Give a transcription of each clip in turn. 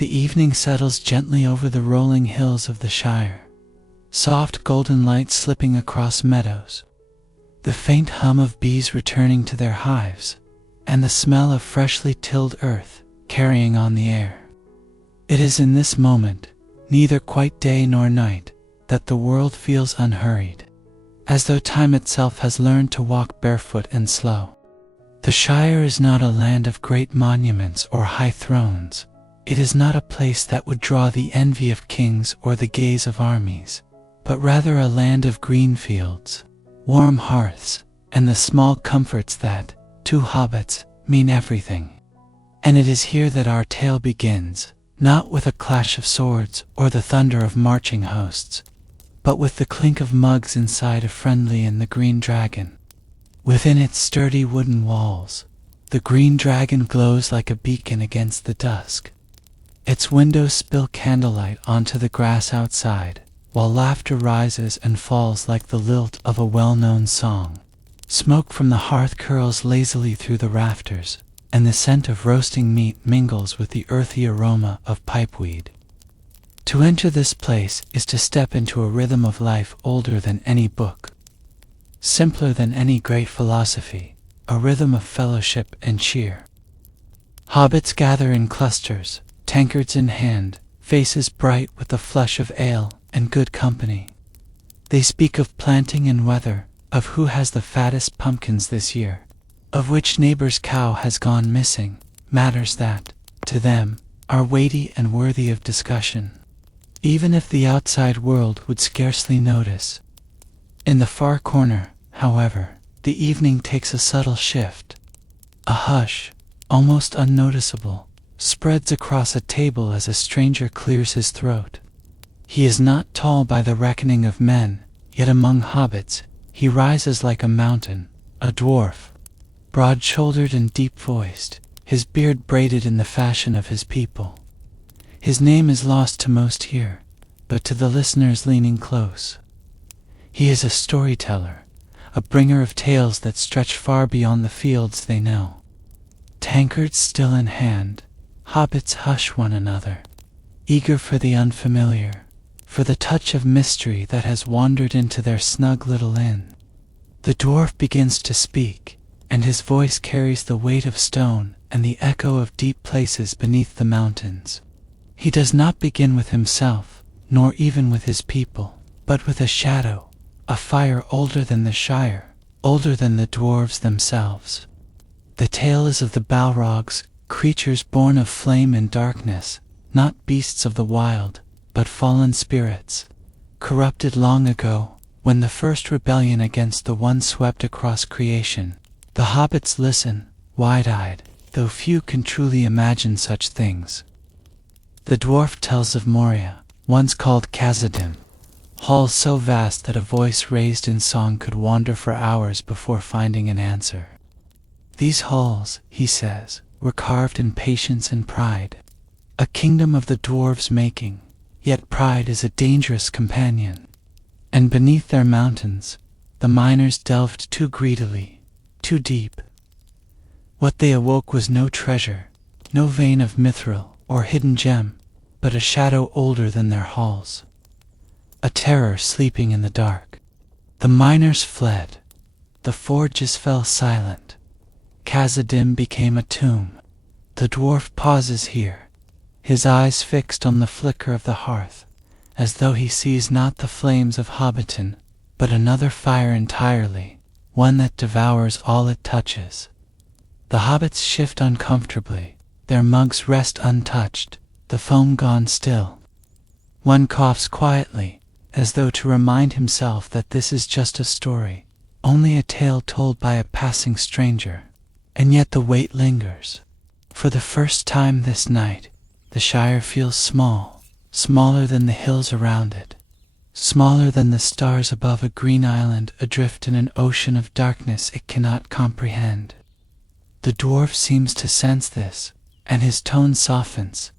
The evening settles gently over the rolling hills of the Shire, soft golden light slipping across meadows, the faint hum of bees returning to their hives, and the smell of freshly tilled earth carrying on the air. It is in this moment, neither quite day nor night, that the world feels unhurried, as though time itself has learned to walk barefoot and slow. The Shire is not a land of great monuments or high thrones. It is not a place that would draw the envy of kings or the gaze of armies, but rather a land of green fields, warm hearths, and the small comforts that, to hobbits, mean everything. And it is here that our tale begins, not with a clash of swords or the thunder of marching hosts, but with the clink of mugs inside a friendly and the Green Dragon. Within its sturdy wooden walls, the Green Dragon glows like a beacon against the dusk. Its windows spill candlelight onto the grass outside, while laughter rises and falls like the lilt of a well-known song. Smoke from the hearth curls lazily through the rafters, and the scent of roasting meat mingles with the earthy aroma of pipeweed. To enter this place is to step into a rhythm of life older than any book, simpler than any great philosophy, a rhythm of fellowship and cheer. Hobbits gather in clusters, tankards in hand, faces bright with the flush of ale and good company. They speak of planting and weather, of who has the fattest pumpkins this year, of which neighbor's cow has gone missing, matters that, to them, are weighty and worthy of discussion, even if the outside world would scarcely notice. In the far corner, however, the evening takes a subtle shift. A hush, almost unnoticeable, spreads across a table as a stranger clears his throat. He is not tall by the reckoning of men, yet among hobbits he rises like a mountain, a dwarf, broad-shouldered and deep-voiced, his beard braided in the fashion of his people. His name is lost to most here, but to the listeners leaning close, he is a storyteller, a bringer of tales that stretch far beyond the fields they know. Tankards still in hand, hobbits hush one another, eager for the unfamiliar, for the touch of mystery that has wandered into their snug little inn. The dwarf begins to speak, and his voice carries the weight of stone and the echo of deep places beneath the mountains. He does not begin with himself, nor even with his people, but with a shadow, a fire older than the Shire, older than the dwarves themselves. The tale is of the Balrogs, creatures born of flame and darkness, not beasts of the wild, but fallen spirits, corrupted long ago, when the first rebellion against the One swept across creation. The hobbits listen, wide-eyed, though few can truly imagine such things. The dwarf tells of Moria, once called Khazad-dûm, halls so vast that a voice raised in song could wander for hours before finding an answer. These halls, he says, were carved in patience and pride, a kingdom of the dwarves' making, yet pride is a dangerous companion. And beneath their mountains, the miners delved too greedily, too deep. What they awoke was no treasure, no vein of mithril or hidden gem, but a shadow older than their halls, a terror sleeping in the dark. The miners fled, the forges fell silent, Khazad-dûm became a tomb. The dwarf pauses here, his eyes fixed on the flicker of the hearth, as though he sees not the flames of Hobbiton, but another fire entirely, one that devours all it touches. The hobbits shift uncomfortably, their mugs rest untouched, the foam gone still. One coughs quietly, as though to remind himself that this is just a story, only a tale told by a passing stranger. And yet the weight lingers. For the first time this night, the Shire feels small, smaller than the hills around it, smaller than the stars above a green island adrift in an ocean of darkness it cannot comprehend. The dwarf seems to sense this, and his tone softens.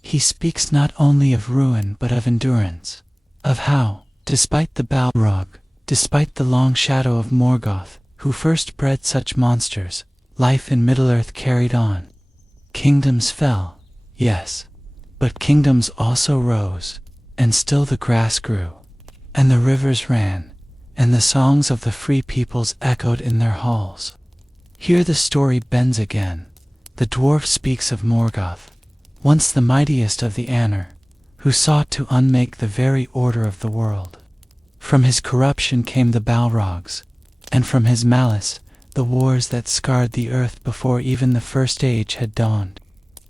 He speaks not only of ruin but of endurance, of how, despite the Balrog, despite the long shadow of Morgoth, who first bred such monsters, life in Middle-earth carried on. Kingdoms fell, yes, But kingdoms also rose, and still the grass grew, and the rivers ran, and the songs of the free peoples echoed in their halls. Here the story bends again. The dwarf speaks of Morgoth, once the mightiest of the Aenir, who sought to unmake the very order of the world. From his corruption came the Balrogs, and from his malice the wars that scarred the earth before even the first age had dawned.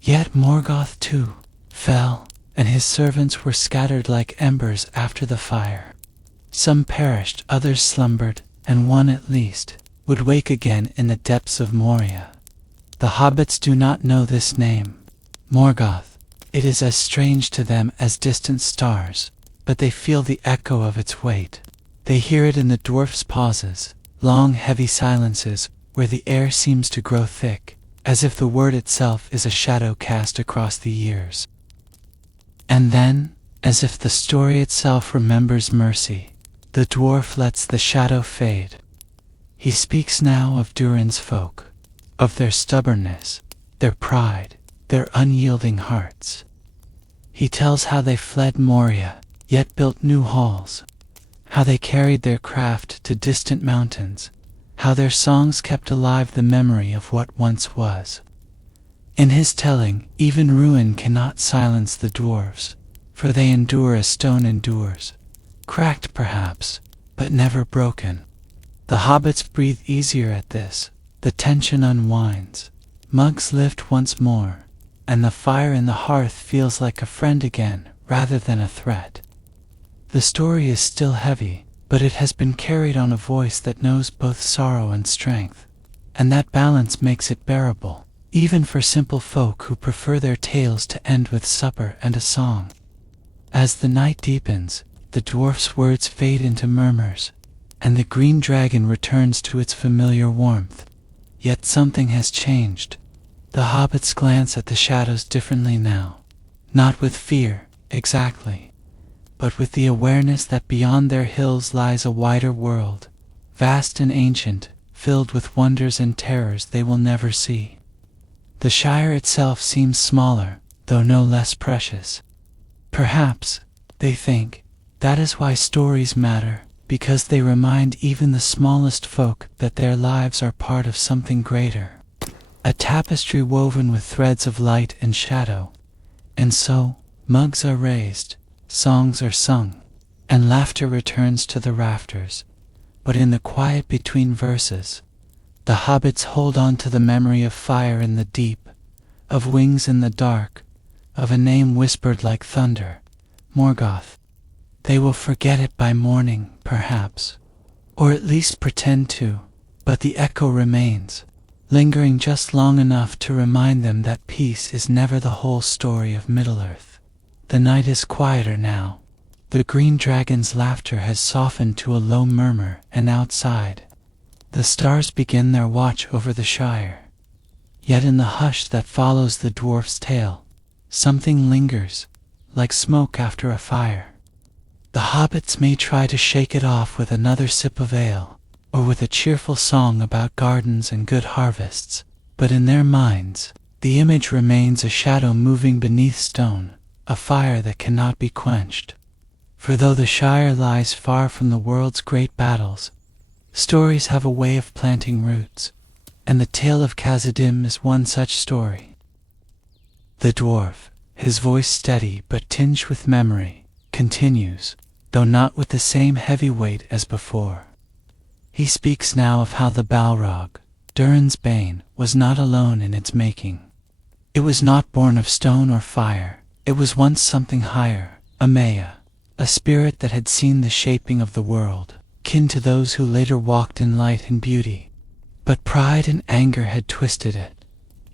Yet Morgoth too fell, and his servants were scattered like embers after the fire. Some perished, others slumbered, and one at least would wake again in the depths of Moria. The hobbits do not know this name, Morgoth. It is as strange to them as distant stars, but they feel the echo of its weight. They hear it in the dwarf's pauses, long heavy silences where the air seems to grow thick, as if the word itself is a shadow cast across the years. And then, as if the story itself remembers mercy, the dwarf lets the shadow fade. He speaks now of Durin's folk, of their stubbornness, their pride, their unyielding hearts. He tells how they fled Moria, yet built new halls, how they carried their craft to distant mountains, how their songs kept alive the memory of what once was. In his telling, even ruin cannot silence the dwarves, for they endure as stone endures, cracked perhaps, but never broken. The hobbits breathe easier at this, the tension unwinds, mugs lift once more, and the fire in the hearth feels like a friend again rather than a threat. The story is still heavy, but it has been carried on a voice that knows both sorrow and strength, and that balance makes it bearable, even for simple folk who prefer their tales to end with supper and a song. As the night deepens, the dwarf's words fade into murmurs, and the green dragon returns to its familiar warmth. Yet something has changed. The hobbits glance at the shadows differently now, not with fear, exactly, but with the awareness that beyond their hills lies a wider world, vast and ancient, filled with wonders and terrors they will never see. The Shire itself seems smaller, though no less precious. Perhaps, they think, that is why stories matter, because they remind even the smallest folk that their lives are part of something greater. A tapestry woven with threads of light and shadow. And so, mugs are raised, songs are sung, and laughter returns to the rafters. But in the quiet between verses, the hobbits hold on to the memory of fire in the deep, of wings in the dark, of a name whispered like thunder, Morgoth. They will forget it by morning, perhaps, or at least pretend to, but the echo remains, lingering just long enough to remind them that peace is never the whole story of Middle-earth. The night is quieter now. The green dragon's laughter has softened to a low murmur, and outside, the stars begin their watch over the Shire. Yet in the hush that follows the dwarf's tale, something lingers, like smoke after a fire. The hobbits may try to shake it off with another sip of ale, or with a cheerful song about gardens and good harvests, but in their minds, the image remains a shadow moving beneath stone, a fire that cannot be quenched. For though the Shire lies far from the world's great battles, stories have a way of planting roots, and the tale of Khazad-dûm is one such story. The dwarf, his voice steady but tinged with memory, continues, though not with the same heavy weight as before. He speaks now of how the Balrog, Durin's bane, was not alone in its making. It was not born of stone or fire. It was once something higher, a Maya, a spirit that had seen the shaping of the world, kin to those who later walked in light and beauty. But pride and anger had twisted it,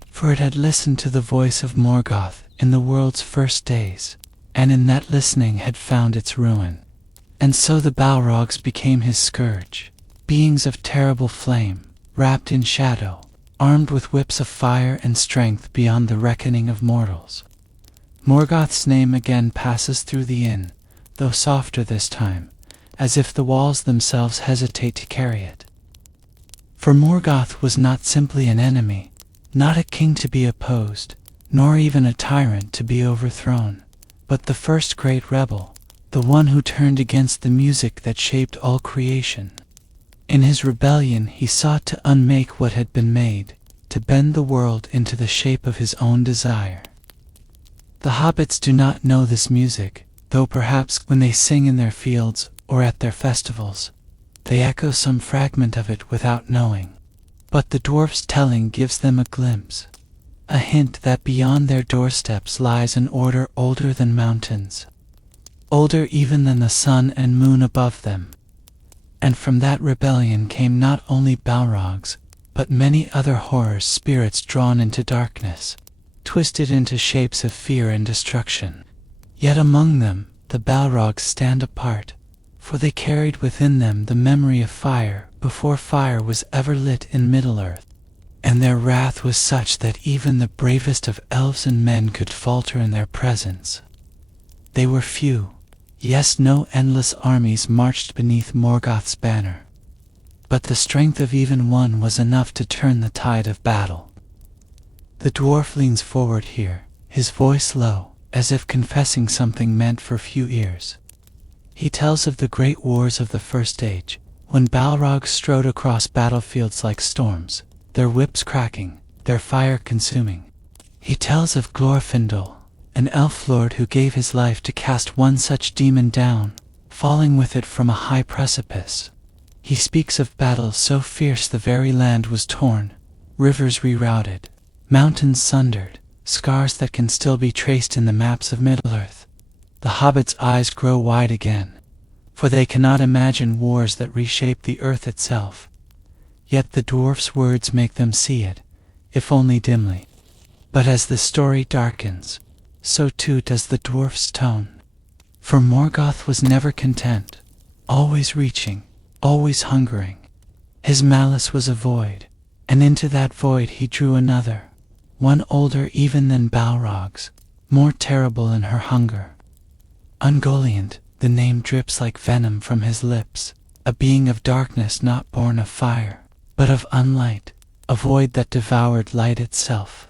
for it had listened to the voice of Morgoth in the world's first days, and in that listening had found its ruin. And so the Balrogs became his scourge, beings of terrible flame, wrapped in shadow, armed with whips of fire and strength beyond the reckoning of mortals. Morgoth's name again passes through the inn, though softer this time, as if the walls themselves hesitate to carry it. For Morgoth was not simply an enemy, not a king to be opposed, nor even a tyrant to be overthrown, but the first great rebel, the one who turned against the music that shaped all creation. In his rebellion he sought to unmake what had been made, to bend the world into the shape of his own desire. The hobbits do not know this music, though perhaps when they sing in their fields or at their festivals, they echo some fragment of it without knowing. But the dwarf's telling gives them a glimpse, a hint that beyond their doorsteps lies an order older than mountains, older even than the sun and moon above them. And from that rebellion came not only Balrogs, but many other horror spirits drawn into darkness, twisted into shapes of fear and destruction. Yet among them the Balrogs stand apart, for they carried within them the memory of fire before fire was ever lit in Middle-earth, and their wrath was such that even the bravest of elves and men could falter in their presence. They were few, yes, no endless armies marched beneath Morgoth's banner, but the strength of even one was enough to turn the tide of battle. The dwarf leans forward here, his voice low, as if confessing something meant for few ears. He tells of the great wars of the First Age, when Balrogs strode across battlefields like storms, their whips cracking, their fire consuming. He tells of Glorfindel, an elf lord who gave his life to cast one such demon down, falling with it from a high precipice. He speaks of battles so fierce the very land was torn, rivers rerouted, mountains sundered, scars that can still be traced in the maps of Middle-earth. The hobbits' eyes grow wide again, for they cannot imagine wars that reshape the earth itself. Yet the dwarf's words make them see it, if only dimly. But as the story darkens, so too does the dwarf's tone. For Morgoth was never content, always reaching, always hungering. His malice was a void, and into that void he drew another, one older even than Balrog's, more terrible in her hunger. Ungoliant, the name drips like venom from his lips, a being of darkness not born of fire, but of unlight, a void that devoured light itself.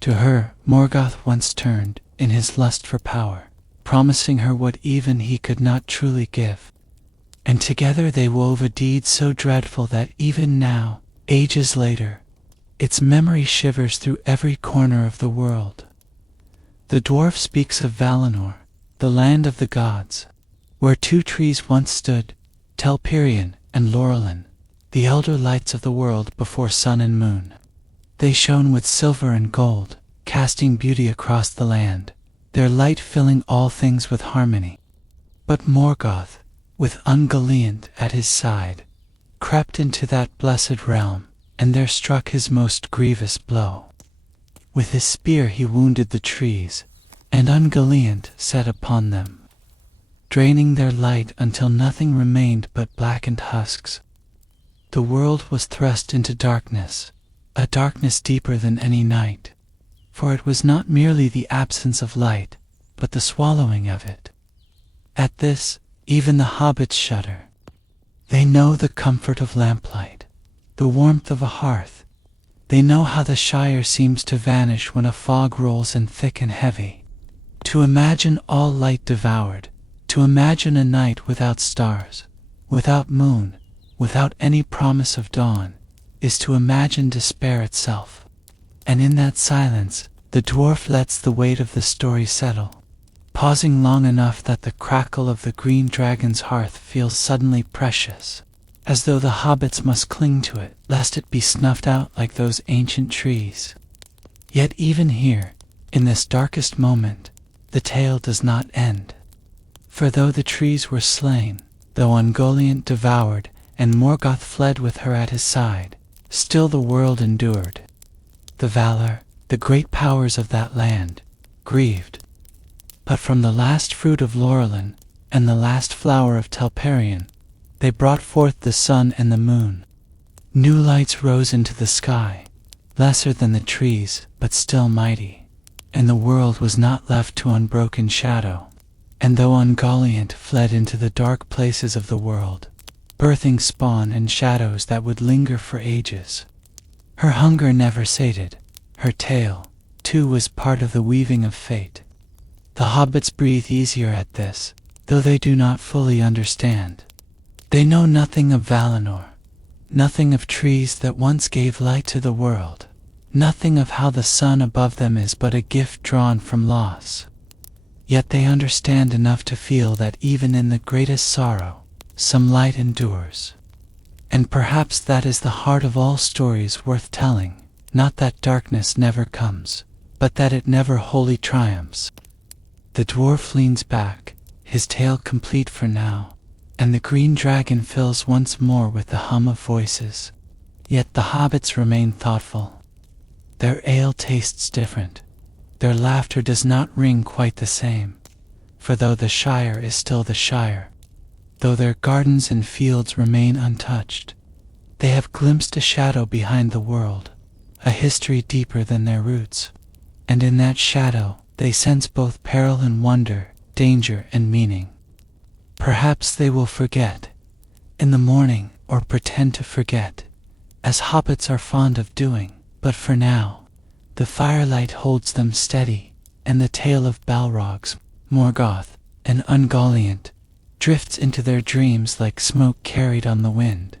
To her Morgoth once turned, in his lust for power, promising her what even he could not truly give. And together they wove a deed so dreadful that even now, ages later, its memory shivers through every corner of the world. The dwarf speaks of Valinor, the land of the gods, where two trees once stood, Telperion and Laurelin, the elder lights of the world before sun and moon. They shone with silver and gold, casting beauty across the land, their light filling all things with harmony. But Morgoth, with Ungoliant at his side, crept into that blessed realm, and there struck his most grievous blow. With his spear he wounded the trees, and Ungoliant set upon them, draining their light until nothing remained but blackened husks. The world was thrust into darkness, a darkness deeper than any night, for it was not merely the absence of light, but the swallowing of it. At this, even the hobbits shudder. They know the comfort of lamplight, the warmth of a hearth. They know how the Shire seems to vanish when a fog rolls in thick and heavy. To imagine all light devoured, to imagine a night without stars, without moon, without any promise of dawn, is to imagine despair itself. And in that silence, the dwarf lets the weight of the story settle, pausing long enough that the crackle of the green dragon's hearth feels suddenly precious, as though the hobbits must cling to it, lest it be snuffed out like those ancient trees. Yet even here, in this darkest moment, the tale does not end. For though the trees were slain, though Ungoliant devoured, and Morgoth fled with her at his side, still the world endured. The valor, the great powers of that land, grieved. But from the last fruit of Laurelin, and the last flower of Telperion, they brought forth the sun and the moon. New lights rose into the sky, lesser than the trees, but still mighty. And the world was not left to unbroken shadow. And though Ungoliant fled into the dark places of the world, birthing spawn and shadows that would linger for ages, her hunger never sated, her tale, too was part of the weaving of fate. The hobbits breathe easier at this, though they do not fully understand. They know nothing of Valinor, nothing of trees that once gave light to the world, nothing of how the sun above them is but a gift drawn from loss. Yet they understand enough to feel that even in the greatest sorrow, some light endures. And perhaps that is the heart of all stories worth telling, not that darkness never comes, but that it never wholly triumphs. The dwarf leans back, his tale complete for now, and the green dragon fills once more with the hum of voices. Yet the hobbits remain thoughtful. Their ale tastes different. Their laughter does not ring quite the same, for though the Shire is still the Shire, though their gardens and fields remain untouched, they have glimpsed a shadow behind the world, a history deeper than their roots, and in that shadow they sense both peril and wonder, danger and meaning. Perhaps they will forget in the morning, or pretend to forget, as hobbits are fond of doing, but for now, the firelight holds them steady, and the tale of Balrogs, Morgoth, and Ungoliant drifts into their dreams like smoke carried on the wind.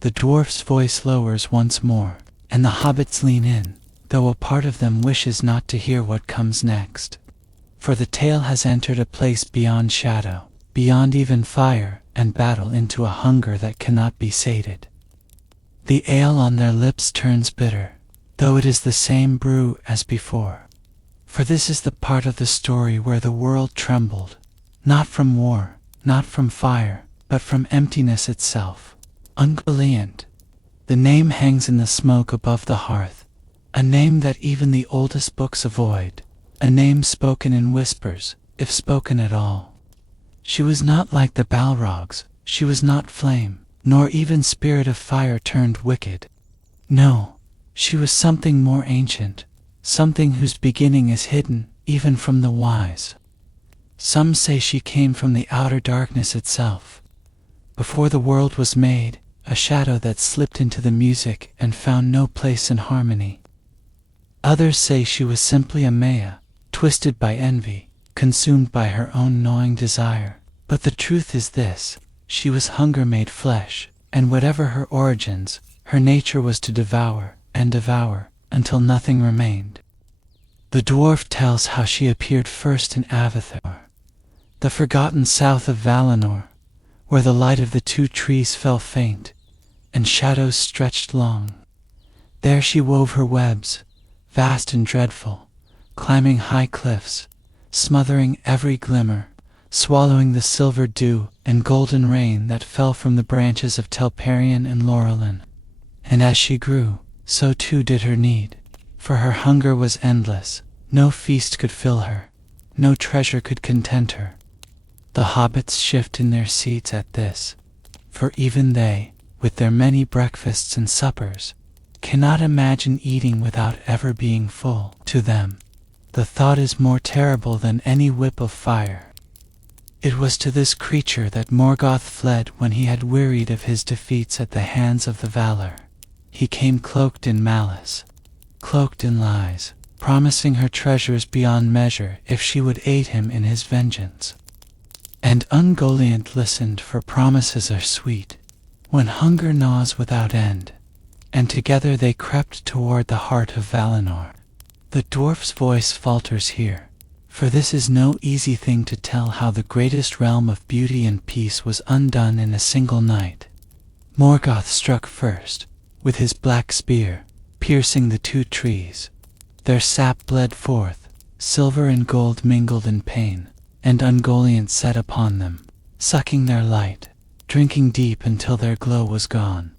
The dwarf's voice lowers once more, and the hobbits lean in, though a part of them wishes not to hear what comes next. For the tale has entered a place beyond shadow, beyond even fire and battle, into a hunger that cannot be sated. The ale on their lips turns bitter, though it is the same brew as before. For this is the part of the story where the world trembled, not from war, not from fire, but from emptiness itself. Ungoliant. The name hangs in the smoke above the hearth, a name that even the oldest books avoid, a name spoken in whispers, if spoken at all. She was not like the Balrogs, she was not flame, nor even spirit of fire turned wicked. No, she was something more ancient, something whose beginning is hidden, even from the wise. Some say she came from the outer darkness itself. Before the world was made, a shadow that slipped into the music and found no place in harmony. Others say she was simply a Maya, twisted by envy, consumed by her own gnawing desire. But the truth is this: she was hunger made flesh, and whatever her origins, her nature was to devour and devour, until nothing remained. The dwarf tells how she appeared first in Avathor, the forgotten south of Valinor, where the light of the two trees fell faint, and shadows stretched long. There she wove her webs, vast and dreadful, climbing high cliffs, smothering every glimmer, swallowing the silver dew and golden rain that fell from the branches of Telperion and Laurelin. And as she grew, so too did her need, for her hunger was endless. No feast could fill her, no treasure could content her. The hobbits shift in their seats at this, for even they, with their many breakfasts and suppers, cannot imagine eating without ever being full. To them, the thought is more terrible than any whip of fire. It was to this creature that Morgoth fled when he had wearied of his defeats at the hands of the Valar. He came cloaked in malice, cloaked in lies, promising her treasures beyond measure if she would aid him in his vengeance. And Ungoliant listened, for promises are sweet when hunger gnaws without end, and together they crept toward the heart of Valinor. The dwarf's voice falters here, for this is no easy thing to tell how the greatest realm of beauty and peace was undone in a single night. Morgoth struck first, with his black spear, piercing the two trees. Their sap bled forth, silver and gold mingled in pain, and Ungoliant set upon them, sucking their light, drinking deep until their glow was gone.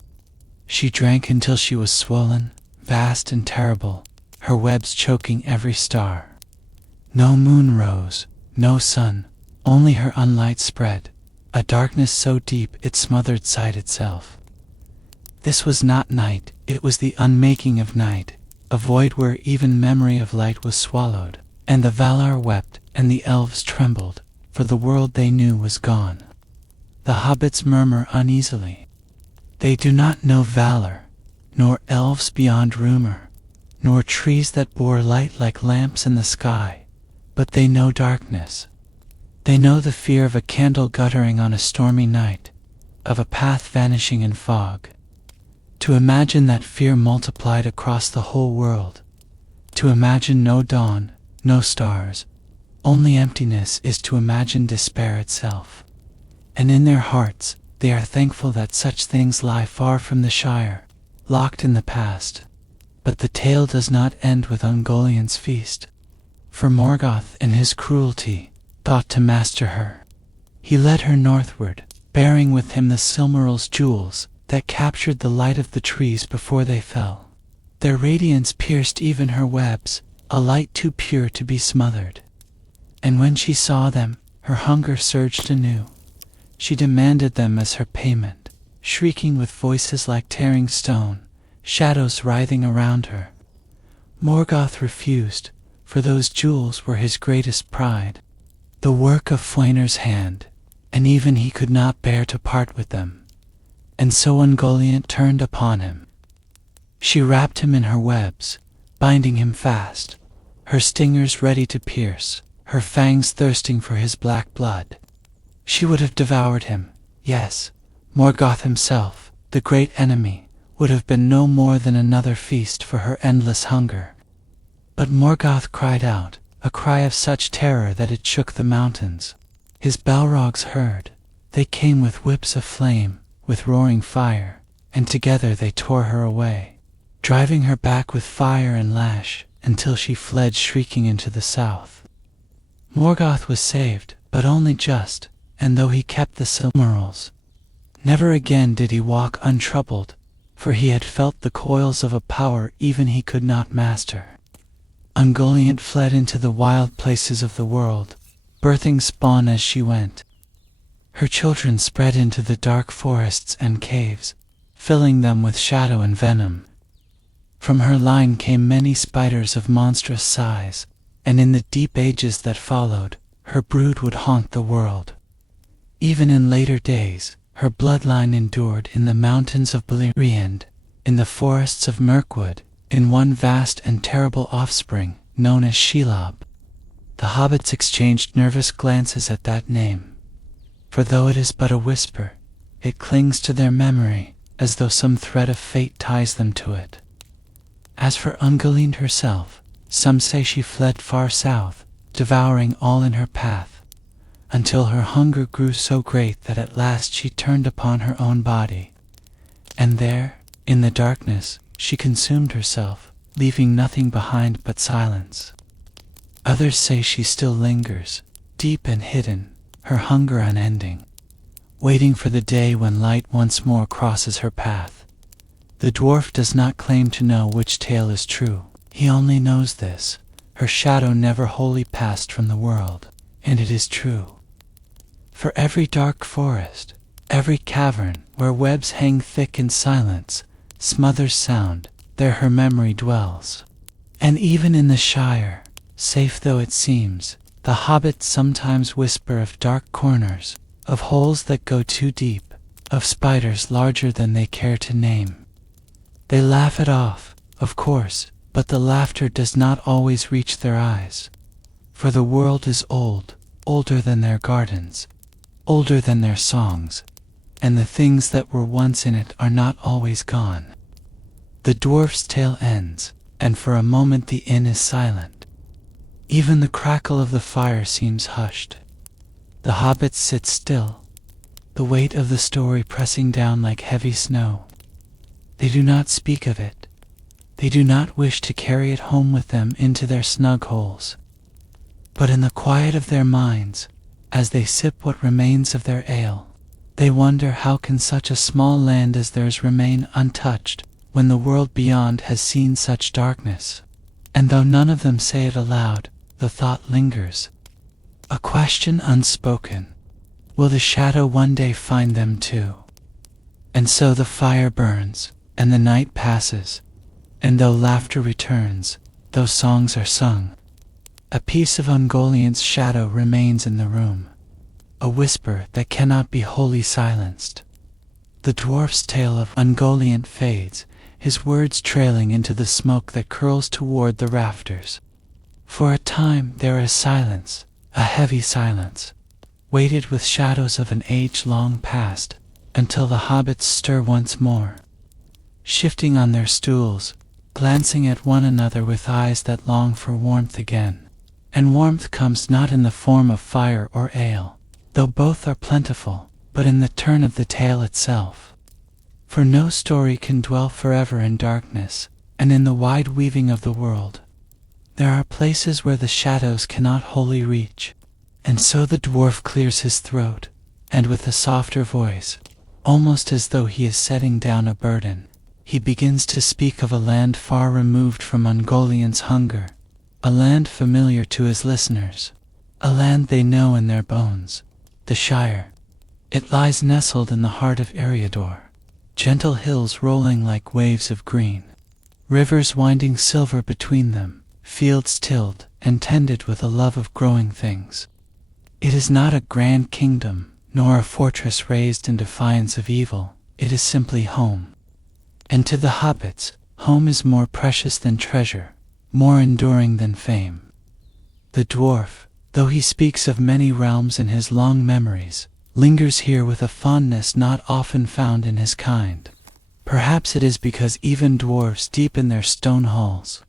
She drank until she was swollen, vast and terrible, her webs choking every star. No moon rose, no sun, only her unlight spread, a darkness so deep it smothered sight itself. This was not night, it was the unmaking of night, a void where even memory of light was swallowed, and the Valar wept, and the elves trembled, for the world they knew was gone. The hobbits murmur uneasily. They do not know Valar, nor elves beyond rumor, nor trees that bore light like lamps in the sky, but they know darkness. They know the fear of a candle guttering on a stormy night, of a path vanishing in fog. To imagine that fear multiplied across the whole world, to imagine no dawn, no stars, only emptiness, is to imagine despair itself. And in their hearts, they are thankful that such things lie far from the Shire, locked in the past. But the tale does not end with Ungoliant's feast, for Morgoth in his cruelty thought to master her. He led her northward, bearing with him the Silmarils jewels that captured the light of the trees before they fell. Their radiance pierced even her webs, a light too pure to be smothered. And when she saw them, her hunger surged anew. She demanded them as her payment, shrieking with voices like tearing stone, shadows writhing around her. Morgoth refused, for those jewels were his greatest pride, the work of Fëanor's hand, and even he could not bear to part with them. And so Ungoliant turned upon him. She wrapped him in her webs, binding him fast, her stingers ready to pierce, her fangs thirsting for his black blood. She would have devoured him, yes, Morgoth himself, the great enemy, would have been no more than another feast for her endless hunger. But Morgoth cried out, a cry of such terror that it shook the mountains. His Balrogs heard. They came with whips of flame, with roaring fire, and together they tore her away, driving her back with fire and lash, until she fled shrieking into the south. Morgoth was saved, but only just, and though he kept the Silmarils, never again did he walk untroubled, for he had felt the coils of a power even he could not master. Ungoliant fled into the wild places of the world, birthing spawn as she went. Her children spread into the dark forests and caves, filling them with shadow and venom. From her line came many spiders of monstrous size, and in the deep ages that followed, her brood would haunt the world. Even in later days, her bloodline endured in the mountains of Beleriand, in the forests of Mirkwood, in one vast and terrible offspring known as Shelob. The hobbits exchanged nervous glances at that name, for though it is but a whisper, it clings to their memory as though some thread of fate ties them to it. As for Ungoliant herself, some say she fled far south, devouring all in her path, until her hunger grew so great that at last she turned upon her own body. And there, in the darkness, she consumed herself, leaving nothing behind but silence. Others say she still lingers, deep and hidden, her hunger unending, waiting for the day when light once more crosses her path. The dwarf does not claim to know which tale is true. He only knows this: her shadow never wholly passed from the world, and it is true. For every dark forest, every cavern where webs hang thick in silence, smothers sound, there her memory dwells. And even in the Shire, safe though it seems, the hobbits sometimes whisper of dark corners, of holes that go too deep, of spiders larger than they care to name. They laugh it off, of course, but the laughter does not always reach their eyes. For the world is old, older than their gardens, older than their songs, and the things that were once in it are not always gone. The dwarf's tale ends, and for a moment the inn is silent. Even the crackle of the fire seems hushed. The hobbits sit still, the weight of the story pressing down like heavy snow. They do not speak of it. They do not wish to carry it home with them into their snug holes. But in the quiet of their minds, as they sip what remains of their ale, they wonder how can such a small land as theirs remain untouched when the world beyond has seen such darkness. And though none of them say it aloud, the thought lingers, a question unspoken: will the shadow one day find them too? And so the fire burns, and the night passes, and though laughter returns, though songs are sung, a piece of Ungoliant's shadow remains in the room, a whisper that cannot be wholly silenced. The dwarf's tale of Ungoliant fades, his words trailing into the smoke that curls toward the rafters. For a time there is silence, a heavy silence, weighted with shadows of an age long past, until the hobbits stir once more, shifting on their stools, glancing at one another with eyes that long for warmth again. And warmth comes not in the form of fire or ale, though both are plentiful, but in the turn of the tale itself. For no story can dwell forever in darkness, and in the wide weaving of the world there are places where the shadows cannot wholly reach. And so the dwarf clears his throat, and with a softer voice, almost as though he is setting down a burden, he begins to speak of a land far removed from Ungoliant's hunger, a land familiar to his listeners, a land they know in their bones, the Shire. It lies nestled in the heart of Eriador, gentle hills rolling like waves of green, rivers winding silver between them, fields tilled and tended with a love of growing things. It is not a grand kingdom, nor a fortress raised in defiance of evil. It is simply home. And to the hobbits, home is more precious than treasure, more enduring than fame. The dwarf, though he speaks of many realms in his long memories, lingers here with a fondness not often found in his kind. Perhaps it is because even dwarves deep in their stone halls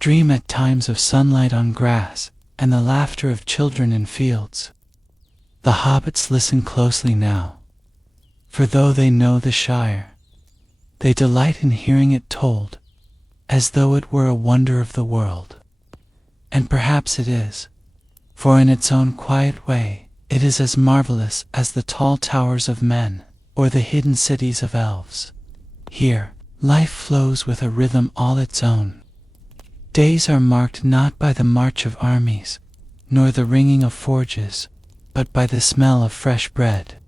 dream at times of sunlight on grass and the laughter of children in fields. The hobbits listen closely now, for though they know the Shire, they delight in hearing it told, as though it were a wonder of the world. And perhaps it is, for in its own quiet way, it is as marvelous as the tall towers of men, or the hidden cities of elves. Here, life flows with a rhythm all its own. Days are marked not by the march of armies, nor the ringing of forges, but by the smell of fresh bread,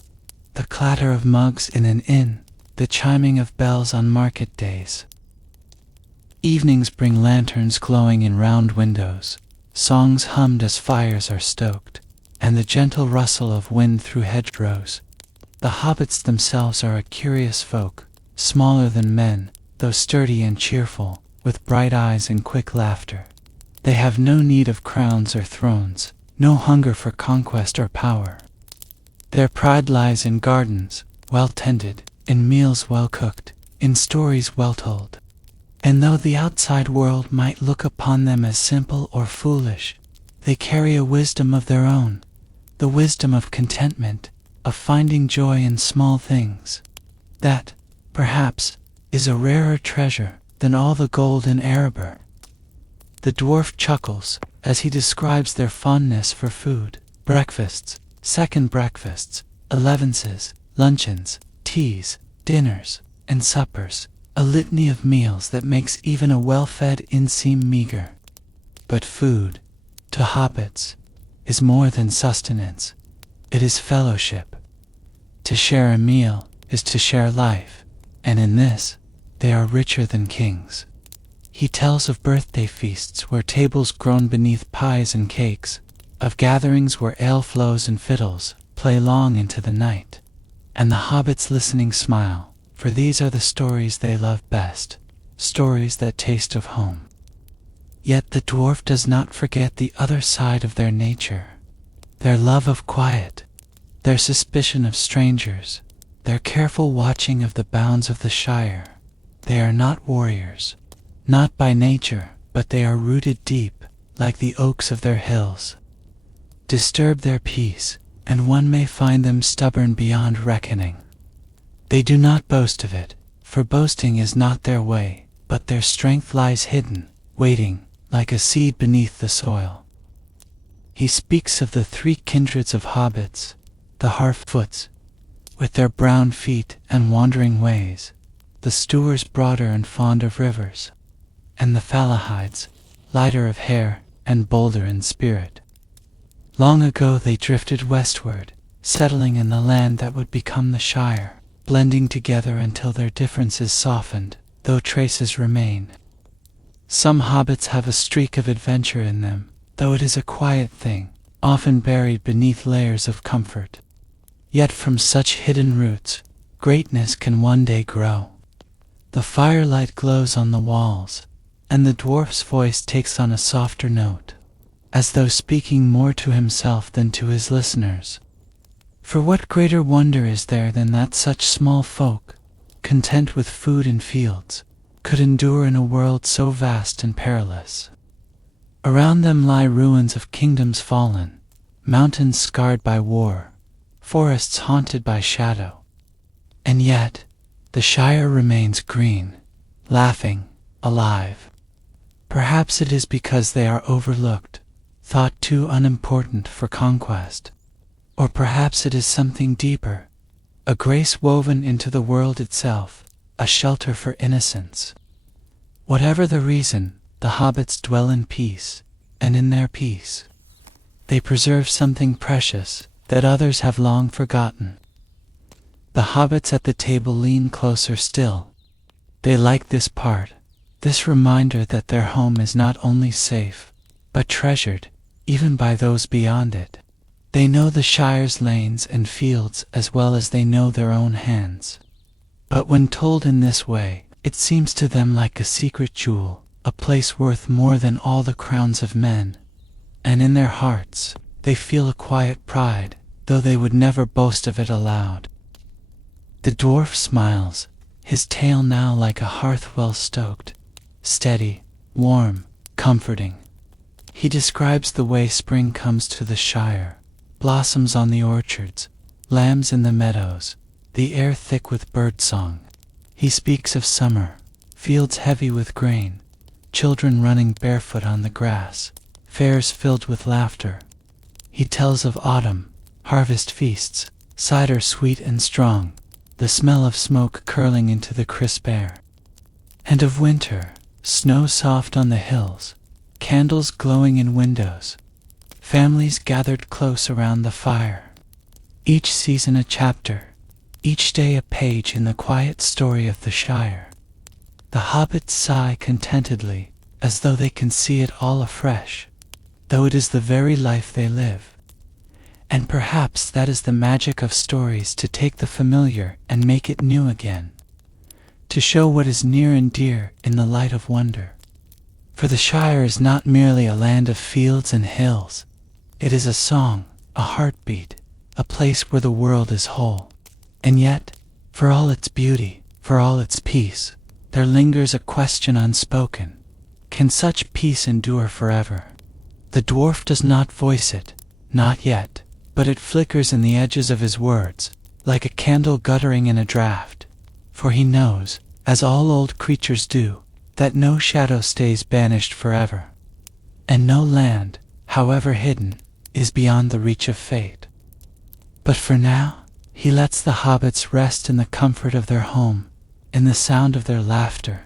the clatter of mugs in an inn, the chiming of bells on market days. Evenings bring lanterns glowing in round windows, songs hummed as fires are stoked, and the gentle rustle of wind through hedgerows. The hobbits themselves are a curious folk, smaller than men, though sturdy and cheerful, with bright eyes and quick laughter. They have no need of crowns or thrones, no hunger for conquest or power. Their pride lies in gardens, well tended, in meals well cooked, in stories well told. And though the outside world might look upon them as simple or foolish, they carry a wisdom of their own, the wisdom of contentment, of finding joy in small things. That, perhaps, is a rarer treasure than all the gold in Erebor. The dwarf chuckles as he describes their fondness for food: breakfasts, second breakfasts, elevenses, luncheons, teas, dinners, and suppers, a litany of meals that makes even a well-fed inn seem meager. But food, to hobbits, is more than sustenance. It is fellowship. To share a meal is to share life, and in this, they are richer than kings. He tells of birthday feasts where tables groan beneath pies and cakes, of gatherings where ale flows and fiddles play long into the night. And the hobbits listening smile, for these are the stories they love best, stories that taste of home. Yet the dwarf does not forget the other side of their nature, their love of quiet, their suspicion of strangers, their careful watching of the bounds of the Shire. They are not warriors, not by nature, but they are rooted deep, like the oaks of their hills. Disturb their peace, and one may find them stubborn beyond reckoning. They do not boast of it, for boasting is not their way, but their strength lies hidden, waiting, like a seed beneath the soil. He speaks of the three kindreds of hobbits, the Harfoots, with their brown feet and wandering ways, the Stewards broader and fond of rivers, and the Falahides, lighter of hair and bolder in spirit. Long ago they drifted westward, settling in the land that would become the Shire, blending together until their differences softened, though traces remain. Some hobbits have a streak of adventure in them, though it is a quiet thing, often buried beneath layers of comfort. Yet from such hidden roots, greatness can one day grow. The firelight glows on the walls, and the dwarf's voice takes on a softer note, as though speaking more to himself than to his listeners. For what greater wonder is there than that such small folk, content with food and fields, could endure in a world so vast and perilous? Around them lie ruins of kingdoms fallen, mountains scarred by war, forests haunted by shadow. And yet, the Shire remains green, laughing, alive. Perhaps it is because they are overlooked, thought too unimportant for conquest. Or perhaps it is something deeper, a grace woven into the world itself, a shelter for innocence. Whatever the reason, the hobbits dwell in peace, and in their peace, they preserve something precious that others have long forgotten. The hobbits at the table lean closer still. They like this part, this reminder that their home is not only safe, but treasured, even by those beyond it. They know the Shire's lanes and fields as well as they know their own hands. But when told in this way, it seems to them like a secret jewel, a place worth more than all the crowns of men. And in their hearts, they feel a quiet pride, though they would never boast of it aloud. The dwarf smiles, his tale now like a hearth well stoked, steady, warm, comforting. He describes the way spring comes to the Shire, blossoms on the orchards, lambs in the meadows, the air thick with birdsong. He speaks of summer, fields heavy with grain, children running barefoot on the grass, fairs filled with laughter. He tells of autumn, harvest feasts, cider sweet and strong, the smell of smoke curling into the crisp air. And of winter, snow soft on the hills, candles glowing in windows, families gathered close around the fire. Each season a chapter, each day a page in the quiet story of the Shire. The hobbits sigh contentedly, as though they can see it all afresh, though it is the very life they live. And perhaps that is the magic of stories, to take the familiar and make it new again, to show what is near and dear in the light of wonder. For the Shire is not merely a land of fields and hills. It is a song, a heartbeat, a place where the world is whole. And yet, for all its beauty, for all its peace, there lingers a question unspoken. Can such peace endure forever? The dwarf does not voice it, not yet, but it flickers in the edges of his words, like a candle guttering in a draught. For he knows, as all old creatures do, that no shadow stays banished forever, and no land, however hidden, is beyond the reach of fate. But for now, he lets the hobbits rest in the comfort of their home, in the sound of their laughter,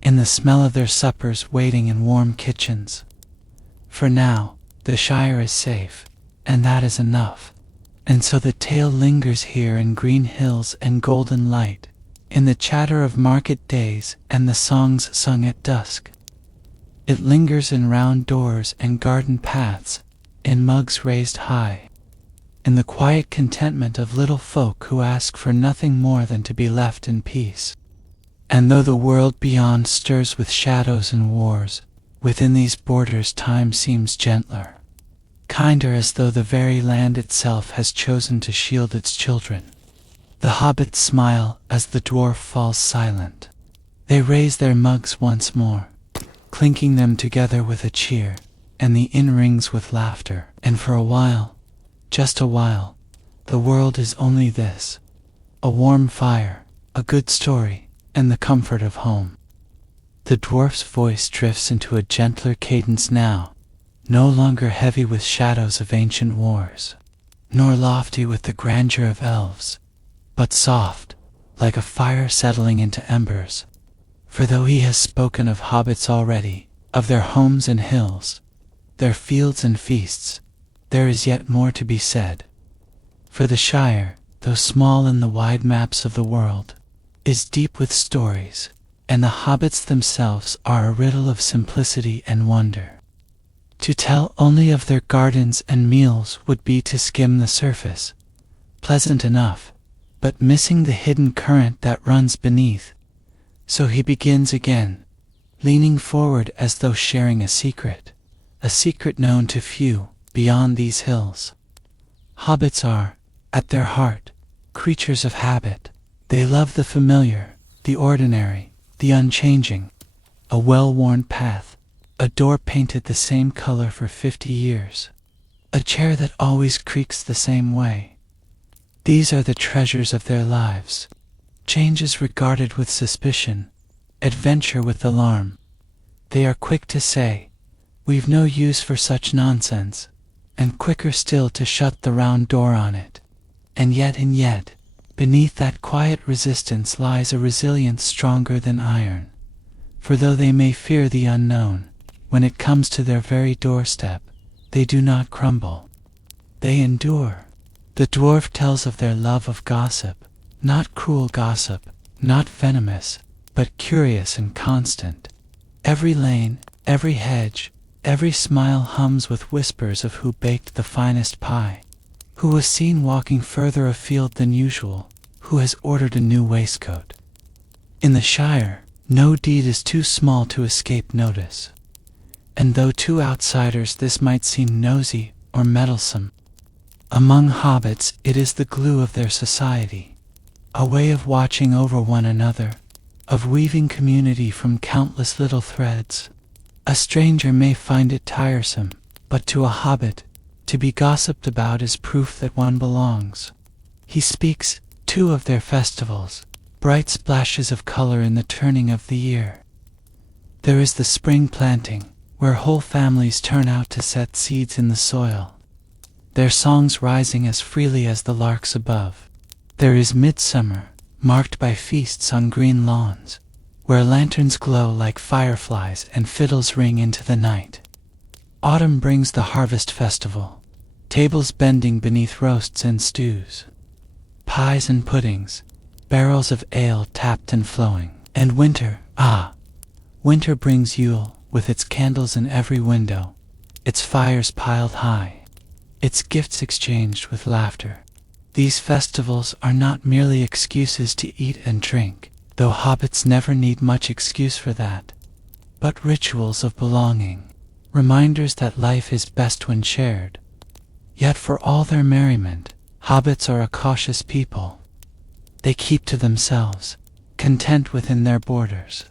in the smell of their suppers waiting in warm kitchens. For now, the Shire is safe, and that is enough. And so the tale lingers here in green hills and golden light, in the chatter of market days and the songs sung at dusk. It lingers in round doors and garden paths, in mugs raised high, in the quiet contentment of little folk who ask for nothing more than to be left in peace. And though the world beyond stirs with shadows and wars, within these borders time seems gentler, kinder, as though the very land itself has chosen to shield its children. The hobbits smile as the dwarf falls silent. They raise their mugs once more, clinking them together with a cheer, and the inn rings with laughter. And for a while, just a while, the world is only this: a warm fire, a good story, and the comfort of home. The dwarf's voice drifts into a gentler cadence now, no longer heavy with shadows of ancient wars, nor lofty with the grandeur of elves, but soft, like a fire settling into embers. For though he has spoken of hobbits already, of their homes and hills, their fields and feasts, there is yet more to be said. For the Shire, though small in the wide maps of the world, is deep with stories, and the hobbits themselves are a riddle of simplicity and wonder. To tell only of their gardens and meals would be to skim the surface, pleasant enough, but missing the hidden current that runs beneath, So he begins again, leaning forward as though sharing a secret known to few beyond these hills. Hobbits are, at their heart, creatures of habit. They love the familiar, the ordinary, the unchanging. A well-worn path, a door painted the same color for 50 years, a chair that always creaks the same way. These are the treasures of their lives. Change is regarded with suspicion, adventure with alarm. They are quick to say, "We've no use for such nonsense," and quicker still to shut the round door on it. And yet, beneath that quiet resistance lies a resilience stronger than iron. For though they may fear the unknown, when it comes to their very doorstep, they do not crumble. They endure. The dwarf tells of their love of gossip, not cruel gossip, not venomous, but curious and constant. Every lane, every hedge, every smile hums with whispers of who baked the finest pie, who was seen walking further afield than usual, who has ordered a new waistcoat. In the Shire, no deed is too small to escape notice. And though to outsiders this might seem nosy or meddlesome, among hobbits it is the glue of their society, a way of watching over one another, of weaving community from countless little threads. A stranger may find it tiresome, but to a hobbit, to be gossiped about is proof that one belongs. He speaks, too, of their festivals, bright splashes of color in the turning of the year. There is the spring planting, where whole families turn out to set seeds in the soil, their songs rising as freely as the larks above. There is midsummer, marked by feasts on green lawns, where lanterns glow like fireflies and fiddles ring into the night. Autumn brings the harvest festival, tables bending beneath roasts and stews, pies and puddings, barrels of ale tapped and flowing. And winter, winter brings Yule, with its candles in every window, its fires piled high, its gifts exchanged with laughter. These festivals are not merely excuses to eat and drink, though hobbits never need much excuse for that, but rituals of belonging, reminders that life is best when shared. Yet for all their merriment, hobbits are a cautious people. They keep to themselves, content within their borders.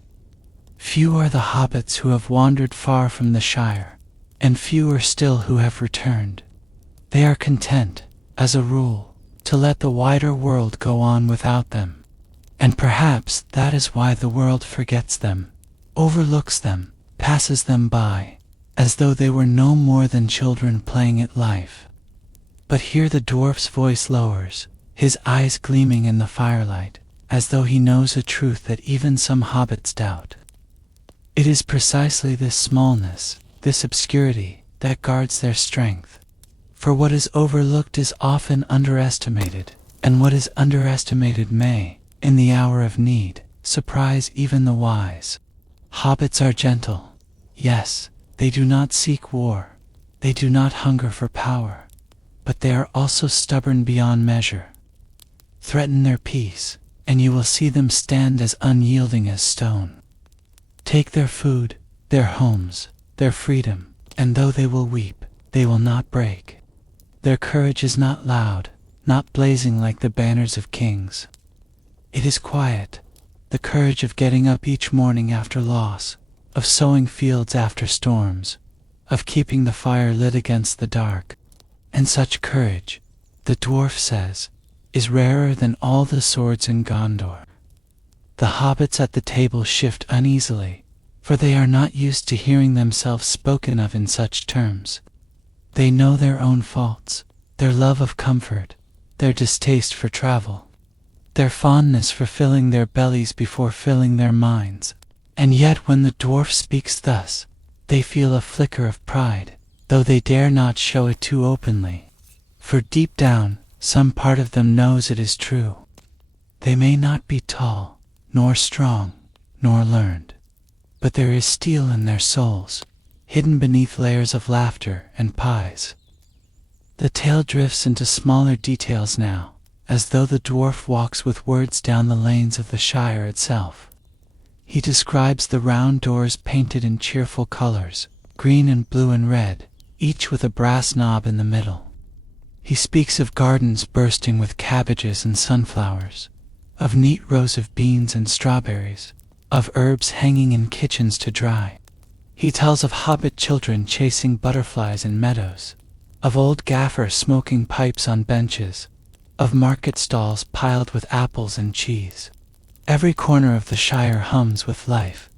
Few are the hobbits who have wandered far from the Shire, and fewer still who have returned. They are content, as a rule, to let the wider world go on without them. And perhaps that is why the world forgets them, overlooks them, passes them by, as though they were no more than children playing at life. But here the dwarf's voice lowers, his eyes gleaming in the firelight, as though he knows a truth that even some hobbits doubt. It is precisely this smallness, this obscurity, that guards their strength. For what is overlooked is often underestimated, and what is underestimated may, in the hour of need, surprise even the wise. Hobbits are gentle. Yes, they do not seek war. They do not hunger for power. But they are also stubborn beyond measure. Threaten their peace, and you will see them stand as unyielding as stone. Take their food, their homes, their freedom, and though they will weep, they will not break. Their courage is not loud, not blazing like the banners of kings. It is quiet, the courage of getting up each morning after loss, of sowing fields after storms, of keeping the fire lit against the dark. And such courage, the dwarf says, is rarer than all the swords in Gondor. The hobbits at the table shift uneasily, for they are not used to hearing themselves spoken of in such terms. They know their own faults, their love of comfort, their distaste for travel, their fondness for filling their bellies before filling their minds. And yet when the dwarf speaks thus, they feel a flicker of pride, though they dare not show it too openly. For deep down, some part of them knows it is true. They may not be tall, nor strong, nor learned, but there is steel in their souls, hidden beneath layers of laughter and pies. The tale drifts into smaller details now, as though the dwarf walks with words down the lanes of the Shire itself. He describes the round doors painted in cheerful colors, green and blue and red, each with a brass knob in the middle. He speaks of gardens bursting with cabbages and sunflowers, of neat rows of beans and strawberries, of herbs hanging in kitchens to dry. He tells of hobbit children chasing butterflies in meadows, of old gaffers smoking pipes on benches, of market stalls piled with apples and cheese. Every corner of the Shire hums with life,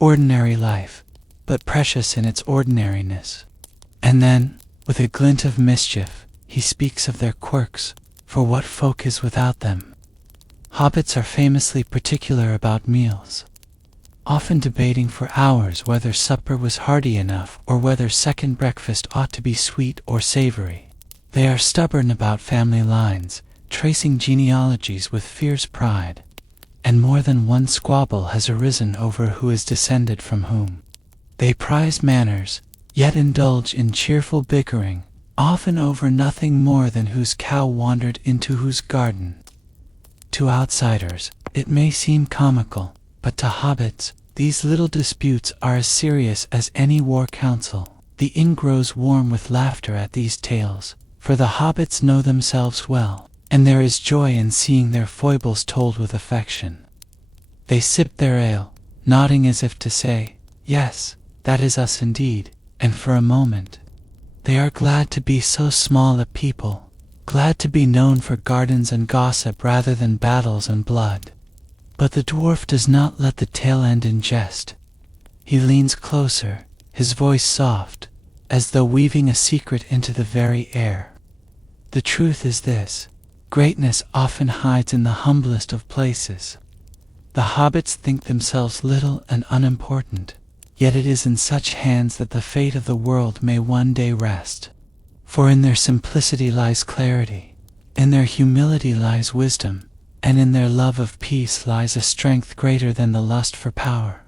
ordinary life, but precious in its ordinariness. And then, with a glint of mischief, he speaks of their quirks, for what folk is without them? Hobbits are famously particular about meals, often debating for hours whether supper was hearty enough or whether second breakfast ought to be sweet or savory. They are stubborn about family lines, tracing genealogies with fierce pride, and more than one squabble has arisen over who is descended from whom. They prize manners, yet indulge in cheerful bickering, often over nothing more than whose cow wandered into whose garden. To outsiders, it may seem comical, but to hobbits, these little disputes are as serious as any war council. The inn grows warm with laughter at these tales, for the hobbits know themselves well, and there is joy in seeing their foibles told with affection. They sip their ale, nodding as if to say, "Yes, that is us indeed," and for a moment, they are glad to be so small a people, glad to be known for gardens and gossip rather than battles and blood. But the dwarf does not let the tale end in jest. He leans closer, his voice soft, as though weaving a secret into the very air. The truth is this: greatness often hides in the humblest of places. The hobbits think themselves little and unimportant, yet it is in such hands that the fate of the world may one day rest. For in their simplicity lies clarity, in their humility lies wisdom, and in their love of peace lies a strength greater than the lust for power.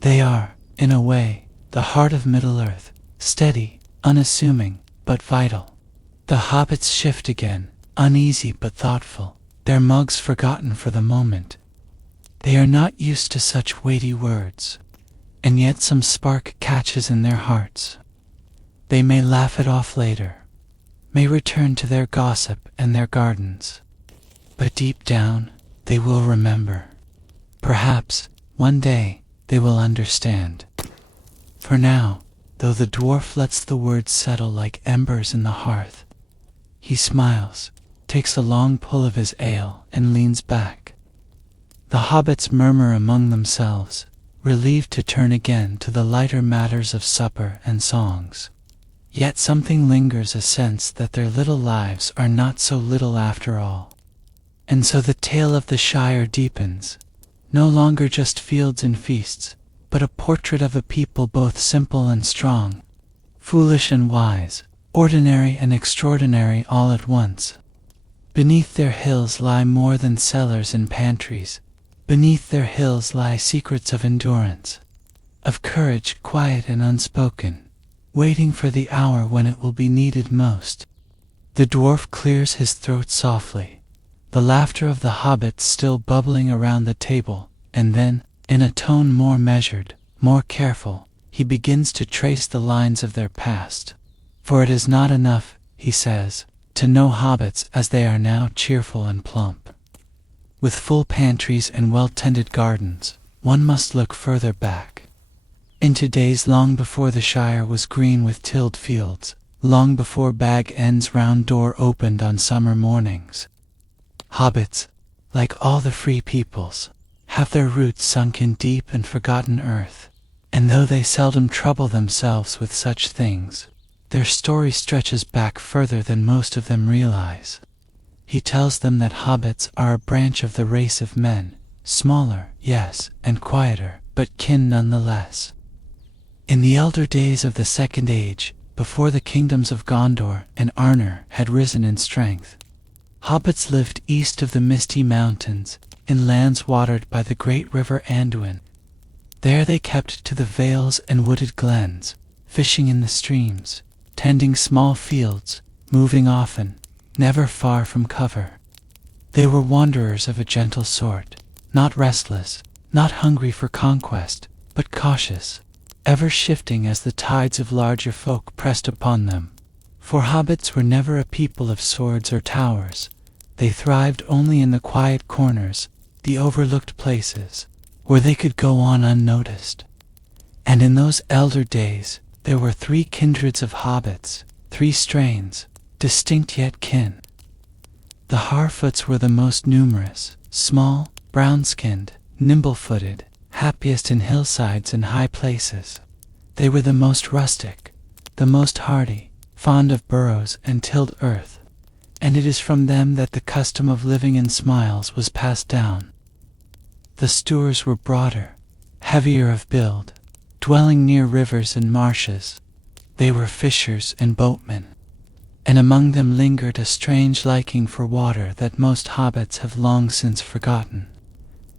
They are, in a way, the heart of Middle-earth, steady, unassuming, but vital. The hobbits shift again, uneasy but thoughtful, their mugs forgotten for the moment. They are not used to such weighty words, and yet some spark catches in their hearts. They may laugh it off later, may return to their gossip and their gardens, but deep down they will remember. Perhaps, one day, they will understand. For now, though the dwarf lets the words settle like embers in the hearth, he smiles, takes a long pull of his ale, and leans back. The hobbits murmur among themselves, relieved to turn again to the lighter matters of supper and songs. Yet something lingers, a sense that their little lives are not so little after all. And so the tale of the Shire deepens, no longer just fields and feasts, but a portrait of a people both simple and strong, foolish and wise, ordinary and extraordinary all at once. Beneath their hills lie more than cellars and pantries. Beneath their hills lie secrets of endurance, of courage quiet and unspoken, waiting for the hour when it will be needed most. The dwarf clears his throat softly, the laughter of the hobbits still bubbling around the table, and then, in a tone more measured, more careful, he begins to trace the lines of their past. For it is not enough, he says, to know hobbits as they are now, cheerful and plump, with full pantries and well-tended gardens. One must look further back, into days long before the Shire was green with tilled fields, long before Bag End's round door opened on summer mornings. Hobbits, like all the free peoples, have their roots sunk in deep and forgotten earth, and though they seldom trouble themselves with such things, their story stretches back further than most of them realize. He tells them that hobbits are a branch of the race of men, smaller, yes, and quieter, but kin nonetheless. In the elder days of the Second Age, before the kingdoms of Gondor and Arnor had risen in strength, hobbits lived east of the Misty Mountains, in lands watered by the great river Anduin. There they kept to the vales and wooded glens, fishing in the streams, tending small fields, moving often, never far from cover. They were wanderers of a gentle sort, not restless, not hungry for conquest, but cautious, ever shifting as the tides of larger folk pressed upon them. For hobbits were never a people of swords or towers. They thrived only in the quiet corners, the overlooked places, where they could go on unnoticed. And in those elder days, there were 3 kindreds of hobbits, 3 strains, distinct yet kin. The Harfoots were the most numerous, small, brown-skinned, nimble-footed, happiest in hillsides and high places. They were the most rustic, the most hardy, fond of burrows and tilled earth, and it is from them that the custom of living in smiles was passed down. The Stoors were broader, heavier of build, dwelling near rivers and marshes. They were fishers and boatmen, and among them lingered a strange liking for water that most hobbits have long since forgotten.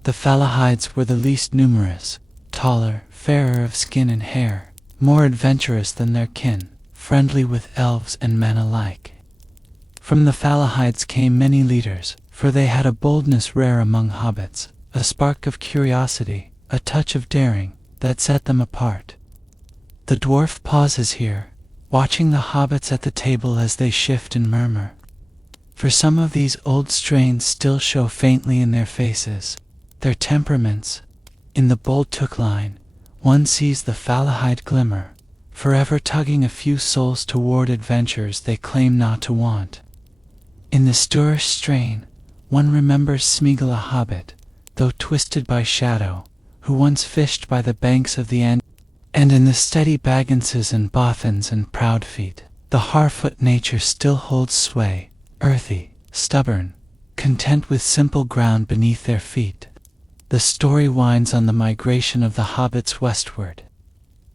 The Falahides were the least numerous, taller, fairer of skin and hair, more adventurous than their kin, friendly with elves and men alike. From the Falahides came many leaders, for they had a boldness rare among hobbits, a spark of curiosity, a touch of daring, that set them apart. The dwarf pauses here, watching the hobbits at the table as they shift and murmur. For some of these old strains still show faintly in their faces, their temperaments. In the bold Took line, one sees the Falahide glimmer, forever tugging a few souls toward adventures they claim not to want. In the Stoorish strain, one remembers Smeagol a hobbit, though twisted by shadow, who once fished by the banks of the End. And in the steady Bagginses and Bothans and Proudfeet, the Harfoot nature still holds sway, earthy, stubborn, content with simple ground beneath their feet. The story winds on the migration of the hobbits westward,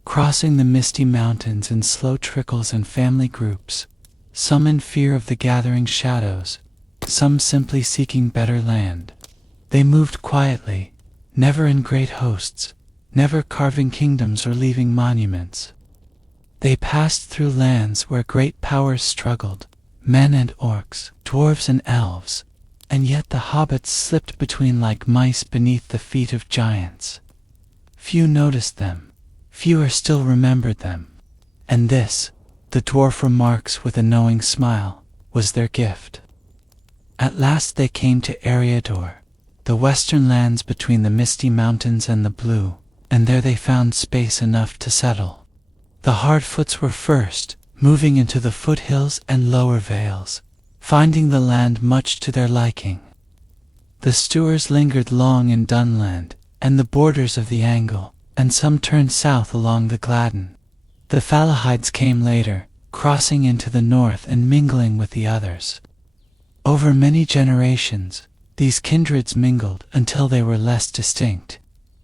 crossing the misty mountains in slow trickles and family groups, some in fear of the gathering shadows, some simply seeking better land. They moved quietly, never in great hosts, never carving kingdoms or leaving monuments. They passed through lands where great powers struggled, men and orcs, dwarves and elves, and yet the hobbits slipped between like mice beneath the feet of giants. Few noticed them, fewer still remembered them, and this, the dwarf remarks with a knowing smile, was their gift. At last they came to Eriador, the western lands between the misty mountains and the blue, and there they found space enough to settle. The Hardfoots were first, moving into the foothills and lower vales, finding the land much to their liking. The Stoors lingered long in Dunland and the borders of the Angle, and some turned south along the Gladden. The Falahides came later, crossing into the north and mingling with the others. Over many generations, these kindreds mingled until they were less distinct.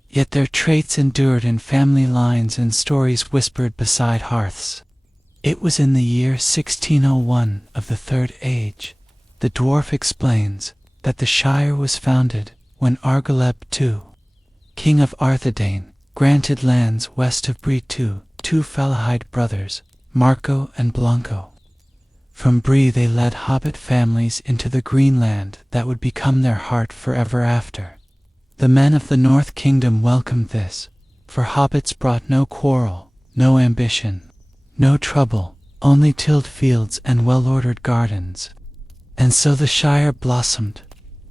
Yet their traits endured in family lines and stories whispered beside hearths. It was in the year 1601 of the Third Age, the dwarf explains, that the Shire was founded when Argoleb II, king of Arthedain, granted lands west of Bree to 2 Falahide brothers, Marco and Blanco. From Bree they led hobbit families into the green land that would become their heart forever after. The men of the North Kingdom welcomed this, for hobbits brought no quarrel, no ambition, no trouble, only tilled fields and well-ordered gardens. And so the Shire blossomed,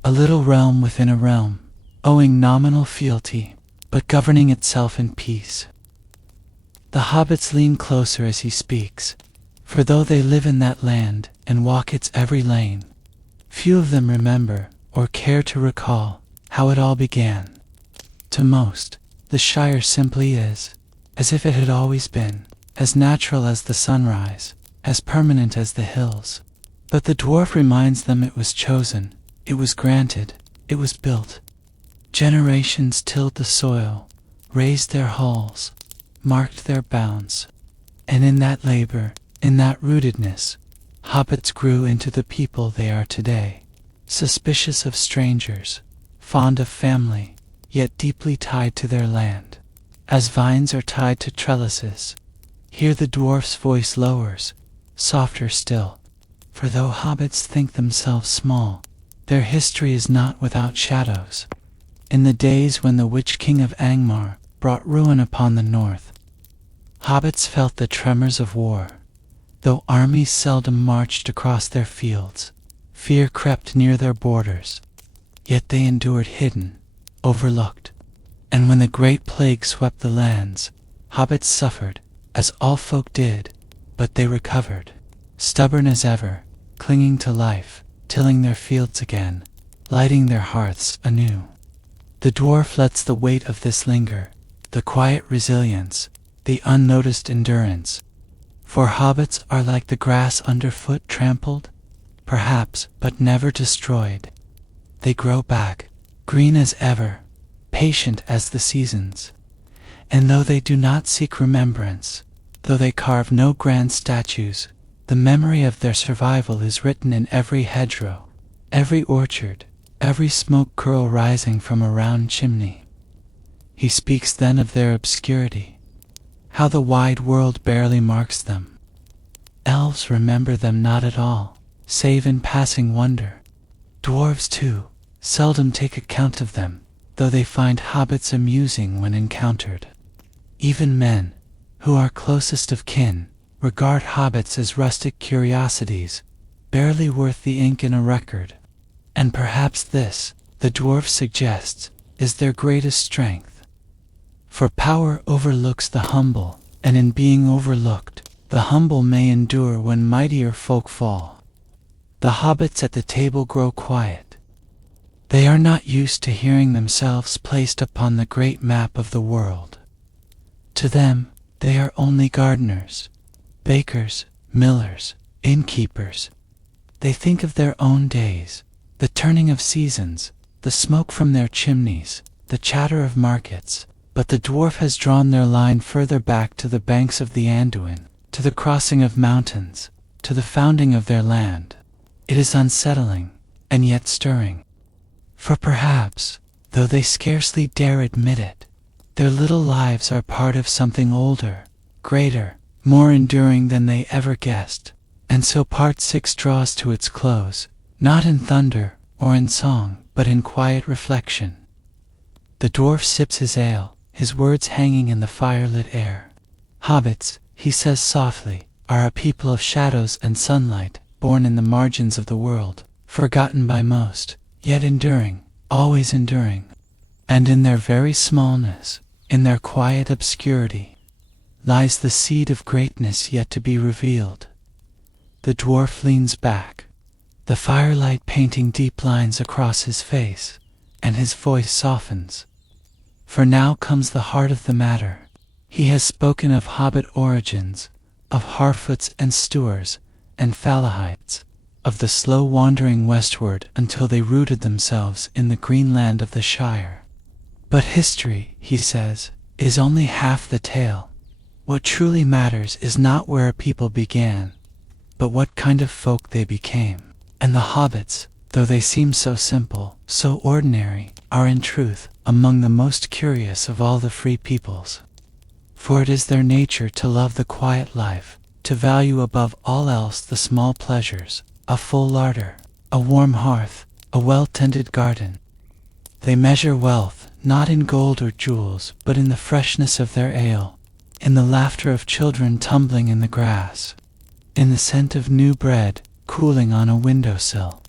a little realm within a realm, owing nominal fealty, but governing itself in peace. The hobbits lean closer as he speaks, for though they live in that land and walk its every lane, few of them remember, or care to recall, how it all began. To most, the Shire simply is, as if it had always been, as natural as the sunrise, as permanent as the hills. But the dwarf reminds them it was chosen, it was granted, it was built. Generations tilled the soil, raised their halls, marked their bounds, and in that labor, in that rootedness, hobbits grew into the people they are today, suspicious of strangers, fond of family, yet deeply tied to their land. As vines are tied to trellises, here the dwarf's voice lowers, softer still, for though hobbits think themselves small, their history is not without shadows. in the days when the Witch King of Angmar brought ruin upon the north. Hobbits felt the tremors of war. Though armies seldom marched across their fields, fear crept near their borders. Yet they endured hidden, overlooked. And when the great plague swept the lands, hobbits suffered, as all folk did, but they recovered, stubborn as ever, clinging to life, tilling their fields again, lighting their hearths anew. The dwarf lets the weight of this linger, the quiet resilience, the unnoticed endurance. For hobbits are like the grass underfoot trampled, perhaps, but never destroyed. They grow back, green as ever, patient as the seasons. And though they do not seek remembrance, though they carve no grand statues, the memory of their survival is written in every hedgerow, every orchard, every smoke curl rising from a round chimney. He speaks then of their obscurity, how the wide world barely marks them. Elves remember them not at all, save in passing wonder. Dwarves, too, seldom take account of them, though they find hobbits amusing when encountered. Even men, who are closest of kin, regard hobbits as rustic curiosities, barely worth the ink in a record. And perhaps this, the dwarf suggests, is their greatest strength. For power overlooks the humble, and in being overlooked, the humble may endure when mightier folk fall. The hobbits at the table grow quiet. They are not used to hearing themselves placed upon the great map of the world. To them, they are only gardeners, bakers, millers, innkeepers. They think of their own days, the turning of seasons, the smoke from their chimneys, the chatter of markets. But the dwarf has drawn their line further back to the banks of the Anduin, to the crossing of mountains, to the founding of their land. It is unsettling, and yet stirring. For perhaps, though they scarcely dare admit it, their little lives are part of something older, greater, more enduring than they ever guessed. And so Part 6 draws to its close, not in thunder or in song, but in quiet reflection. The dwarf sips his ale, his words hanging in the firelit air. Hobbits, he says softly, are a people of shadows and sunlight, born in the margins of the world, forgotten by most, yet enduring, always enduring. And in their very smallness, in their quiet obscurity, lies the seed of greatness yet to be revealed. The dwarf leans back, the firelight painting deep lines across his face, and his voice softens. For now comes the heart of the matter. He has spoken of hobbit origins, of Harfoots and Stewars and Falahites, of the slow wandering westward until they rooted themselves in the green land of the Shire. But history, he says, is only half the tale. What truly matters is not where a people began, but what kind of folk they became. And the hobbits, though they seem so simple, so ordinary, are in truth among the most curious of all the free peoples. For it is their nature to love the quiet life, to value above all else the small pleasures, a full larder, a warm hearth, a well-tended garden. They measure wealth not in gold or jewels, but in the freshness of their ale, in the laughter of children tumbling in the grass, in the scent of new bread cooling on a windowsill.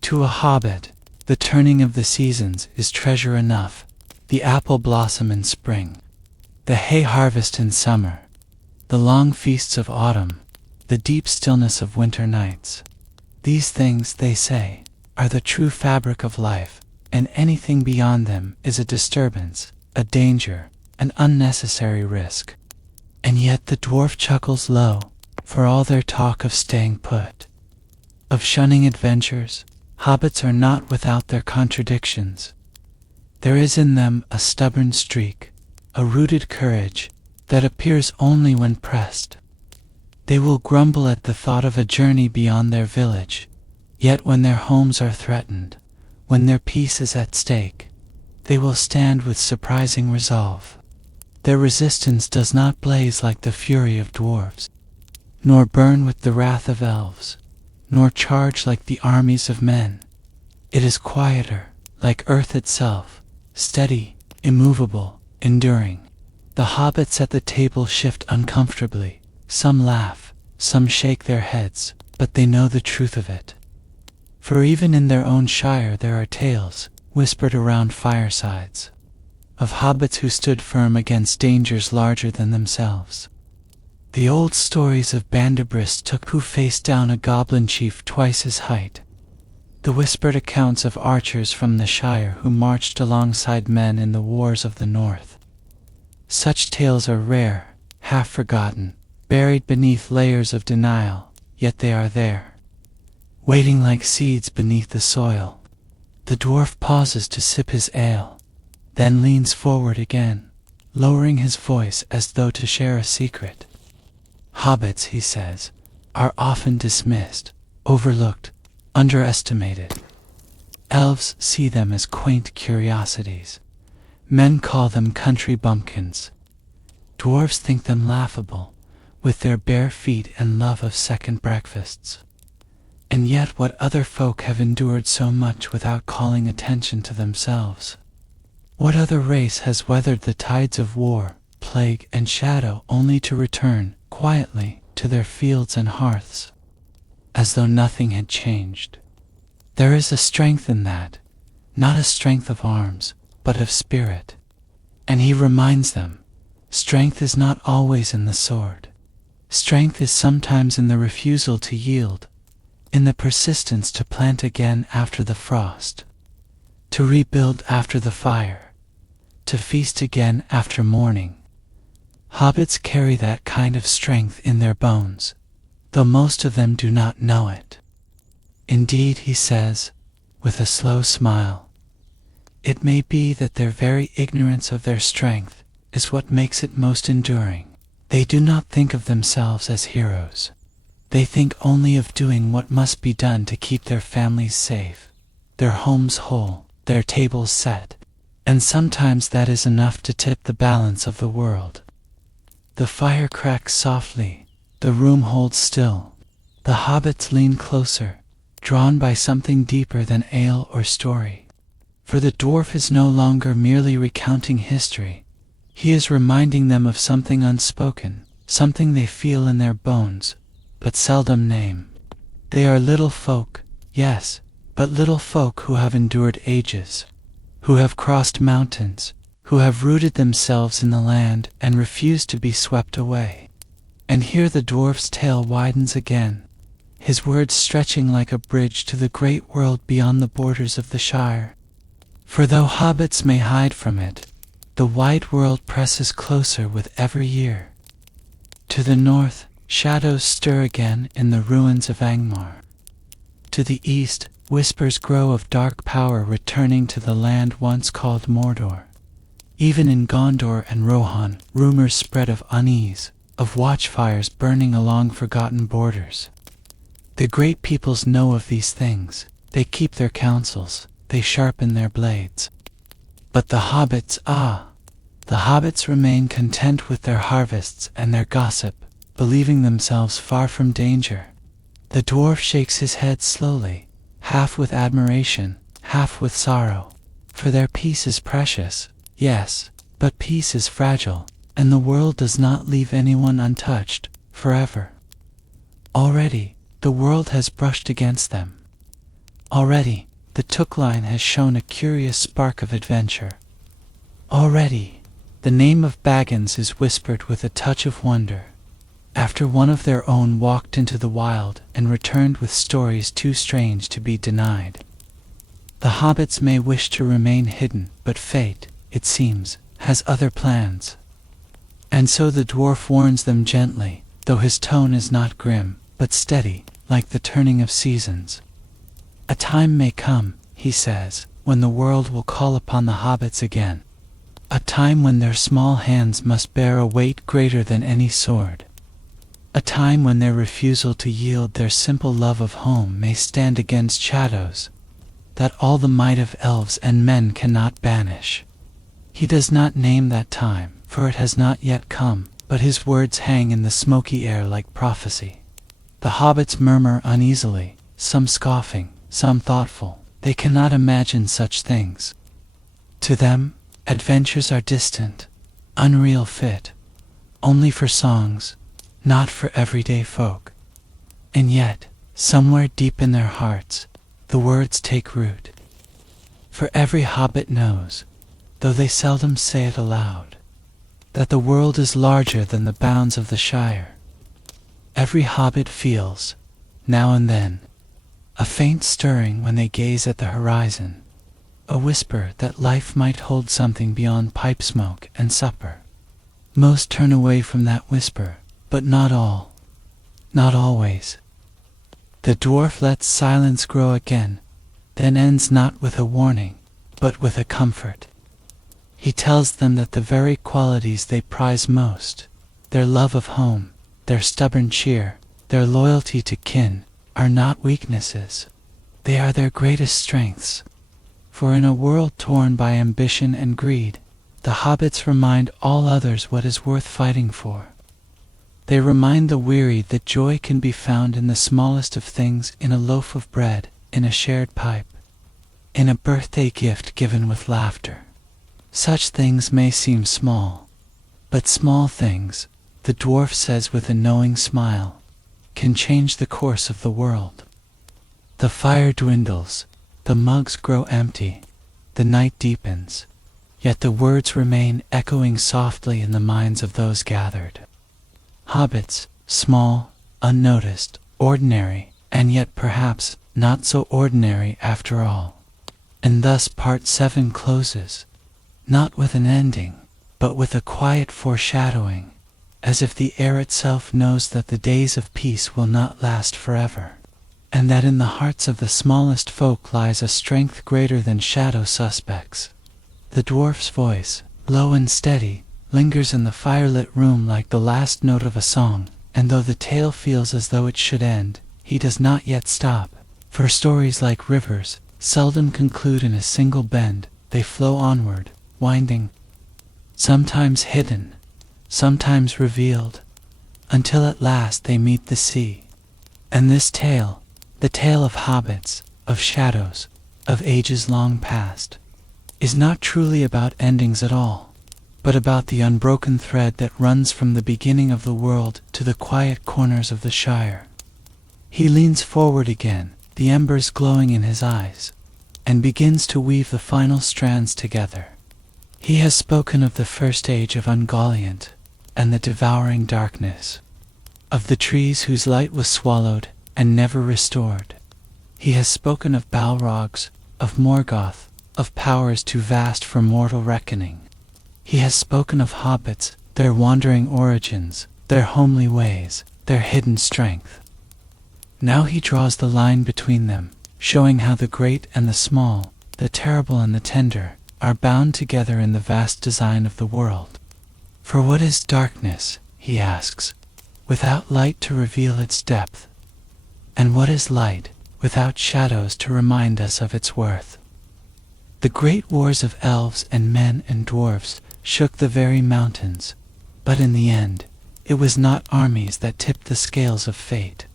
To a hobbit, the turning of the seasons is treasure enough, the apple blossom in spring, the hay harvest in summer, the long feasts of autumn, the deep stillness of winter nights. These things, they say, are the true fabric of life, and anything beyond them is a disturbance, a danger, an unnecessary risk. And yet the dwarf chuckles low, for all their talk of staying put, of shunning adventures. Hobbits are not without their contradictions. There is in them a stubborn streak, a rooted courage, that appears only when pressed. They will grumble at the thought of a journey beyond their village, yet when their homes are threatened, when their peace is at stake, they will stand with surprising resolve. Their resistance does not blaze like the fury of dwarves, nor burn with the wrath of elves, nor charge like the armies of men. It is quieter, like earth itself, steady, immovable, enduring. The hobbits at the table shift uncomfortably. Some laugh, some shake their heads, but they know the truth of it. For even in their own shire there are tales, whispered around firesides, of hobbits who stood firm against dangers larger than themselves. The old stories of Bandabris Took who faced down a goblin chief twice his height. The whispered accounts of archers from the Shire who marched alongside men in the wars of the North. Such tales are rare, half forgotten, buried beneath layers of denial, yet they are there, waiting like seeds beneath the soil. The dwarf pauses to sip his ale, then leans forward again, lowering his voice as though to share a secret. Hobbits, he says, are often dismissed, overlooked, underestimated. Elves see them as quaint curiosities. Men call them country bumpkins. Dwarves think them laughable, with their bare feet and love of second breakfasts. And yet what other folk have endured so much without calling attention to themselves? What other race has weathered the tides of war, plague, and shadow only to return, quietly, to their fields and hearths, as though nothing had changed? There is a strength in that, not a strength of arms, but of spirit. And he reminds them, strength is not always in the sword. Strength is sometimes in the refusal to yield, in the persistence to plant again after the frost, to rebuild after the fire, to feast again after mourning. Hobbits carry that kind of strength in their bones, though most of them do not know it. Indeed, he says, with a slow smile, it may be that their very ignorance of their strength is what makes it most enduring. They do not think of themselves as heroes. They think only of doing what must be done to keep their families safe, their homes whole, their tables set, and sometimes that is enough to tip the balance of the world. The fire cracks softly, the room holds still. The hobbits lean closer, drawn by something deeper than ale or story. For the dwarf is no longer merely recounting history. He is reminding them of something unspoken, something they feel in their bones, but seldom name. They are little folk, yes, but little folk who have endured ages, who have crossed mountains, who have rooted themselves in the land and refused to be swept away. And here the dwarf's tale widens again, his words stretching like a bridge to the great world beyond the borders of the Shire. For though hobbits may hide from it, the wide world presses closer with every year. To the north, shadows stir again in the ruins of Angmar. To the east, whispers grow of dark power returning to the land once called Mordor. Even in Gondor and Rohan, rumors spread of unease, of watchfires burning along forgotten borders. The great peoples know of these things. They keep their counsels, they sharpen their blades. But the hobbits, the hobbits remain content with their harvests and their gossip, believing themselves far from danger. The dwarf shakes his head slowly, half with admiration, half with sorrow. For their peace is precious, yes, but peace is fragile, and the world does not leave anyone untouched, forever. Already, the world has brushed against them. Already, the Took line has shown a curious spark of adventure. Already, the name of Baggins is whispered with a touch of wonder, after one of their own walked into the wild and returned with stories too strange to be denied. The hobbits may wish to remain hidden, but fate, it seems, has other plans. And so the dwarf warns them gently, though his tone is not grim, but steady, like the turning of seasons. A time may come, he says, when the world will call upon the hobbits again. A time when their small hands must bear a weight greater than any sword. A time when their refusal to yield their simple love of home may stand against shadows that all the might of elves and men cannot banish. He does not name that time, for it has not yet come, but his words hang in the smoky air like prophecy. The hobbits murmur uneasily, some scoffing, some thoughtful. They cannot imagine such things. To them, adventures are distant, unreal fit, only for songs, not for everyday folk. And yet, somewhere deep in their hearts, the words take root. For every hobbit knows, though they seldom say it aloud, that the world is larger than the bounds of the Shire. Every hobbit feels, now and then, a faint stirring when they gaze at the horizon, a whisper that life might hold something beyond pipe smoke and supper. Most turn away from that whisper, but not all, not always. The dwarf lets silence grow again, then ends not with a warning, but with a comfort. He tells them that the very qualities they prize most, their love of home, their stubborn cheer, their loyalty to kin, are not weaknesses. They are their greatest strengths. For in a world torn by ambition and greed, the hobbits remind all others what is worth fighting for. They remind the weary that joy can be found in the smallest of things, in a loaf of bread, in a shared pipe, in a birthday gift given with laughter. Such things may seem small, but small things, the dwarf says with a knowing smile, can change the course of the world. The fire dwindles, the mugs grow empty, the night deepens, yet the words remain echoing softly in the minds of those gathered. Hobbits, small, unnoticed, ordinary, and yet perhaps not so ordinary after all. And thus part 7 closes, not with an ending, but with a quiet foreshadowing, as if the air itself knows that the days of peace will not last forever, and that in the hearts of the smallest folk lies a strength greater than shadow suspects. The dwarf's voice, low and steady, lingers in the firelit room like the last note of a song, and though the tale feels as though it should end, he does not yet stop, for stories, like rivers, seldom conclude in a single bend. They flow onward, winding, sometimes hidden, sometimes revealed, until at last they meet the sea. And this tale, the tale of hobbits, of shadows, of ages long past, is not truly about endings at all, but about the unbroken thread that runs from the beginning of the world to the quiet corners of the Shire. He leans forward again, the embers glowing in his eyes, and begins to weave the final strands together. He has spoken of the first age of Ungoliant, and the devouring darkness, of the trees whose light was swallowed and never restored. He has spoken of Balrogs, of Morgoth, of powers too vast for mortal reckoning. He has spoken of hobbits, their wandering origins, their homely ways, their hidden strength. Now he draws the line between them, showing how the great and the small, the terrible and the tender, are bound together in the vast design of the world. For what is darkness, he asks, without light to reveal its depth? And what is light, without shadows to remind us of its worth? The great wars of elves and men and dwarfs shook the very mountains, but in the end, it was not armies that tipped the scales of fate.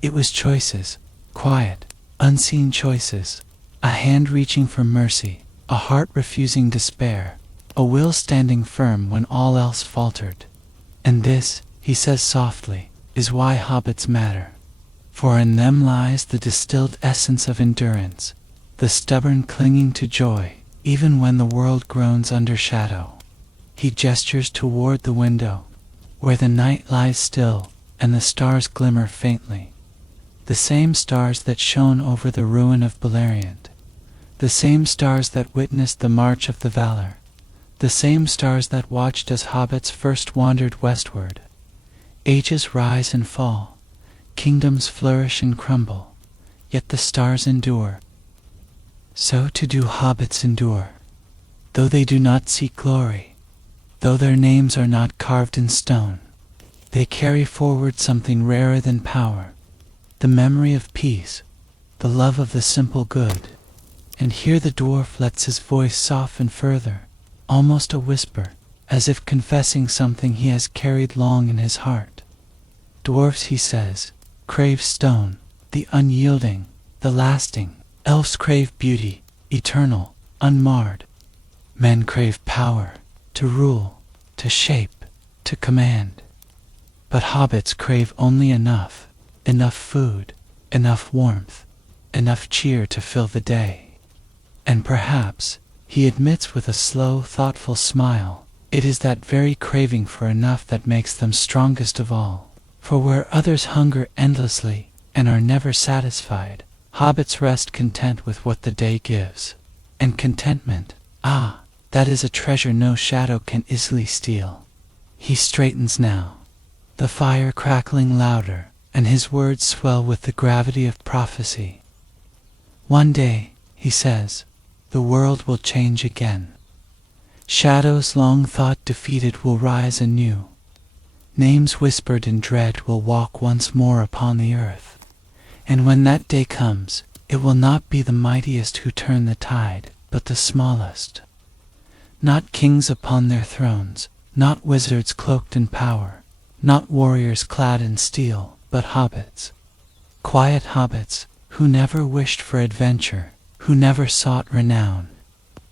It was choices, quiet, unseen choices, a hand reaching for mercy, a heart refusing despair, a will standing firm when all else faltered. And this, he says softly, is why hobbits matter. For in them lies the distilled essence of endurance, the stubborn clinging to joy, even when the world groans under shadow. He gestures toward the window, where the night lies still, and the stars glimmer faintly. The same stars that shone over the ruin of Beleriand, the same stars that witnessed the march of the Valar, the same stars that watched as hobbits first wandered westward. Ages rise and fall, kingdoms flourish and crumble, yet the stars endure. So too do hobbits endure, though they do not seek glory, though their names are not carved in stone. They carry forward something rarer than power, the memory of peace, the love of the simple good. And here the dwarf lets his voice soften further, almost a whisper, as if confessing something he has carried long in his heart. Dwarfs, he says, crave stone, the unyielding, the lasting. Elves crave beauty, eternal, unmarred. Men crave power, to rule, to shape, to command. But hobbits crave only enough food, enough warmth, enough cheer to fill the day. And perhaps, he admits with a slow, thoughtful smile, it is that very craving for enough that makes them strongest of all. For where others hunger endlessly and are never satisfied, hobbits rest content with what the day gives. And contentment, that is a treasure no shadow can easily steal. He straightens now, the fire crackling louder, and his words swell with the gravity of prophecy. One day, he says, the world will change again. Shadows long thought defeated will rise anew. Names whispered in dread will walk once more upon the earth. And when that day comes, it will not be the mightiest who turn the tide, but the smallest. Not kings upon their thrones, not wizards cloaked in power, not warriors clad in steel, but hobbits. Quiet hobbits, who never wished for adventure, who never sought renown,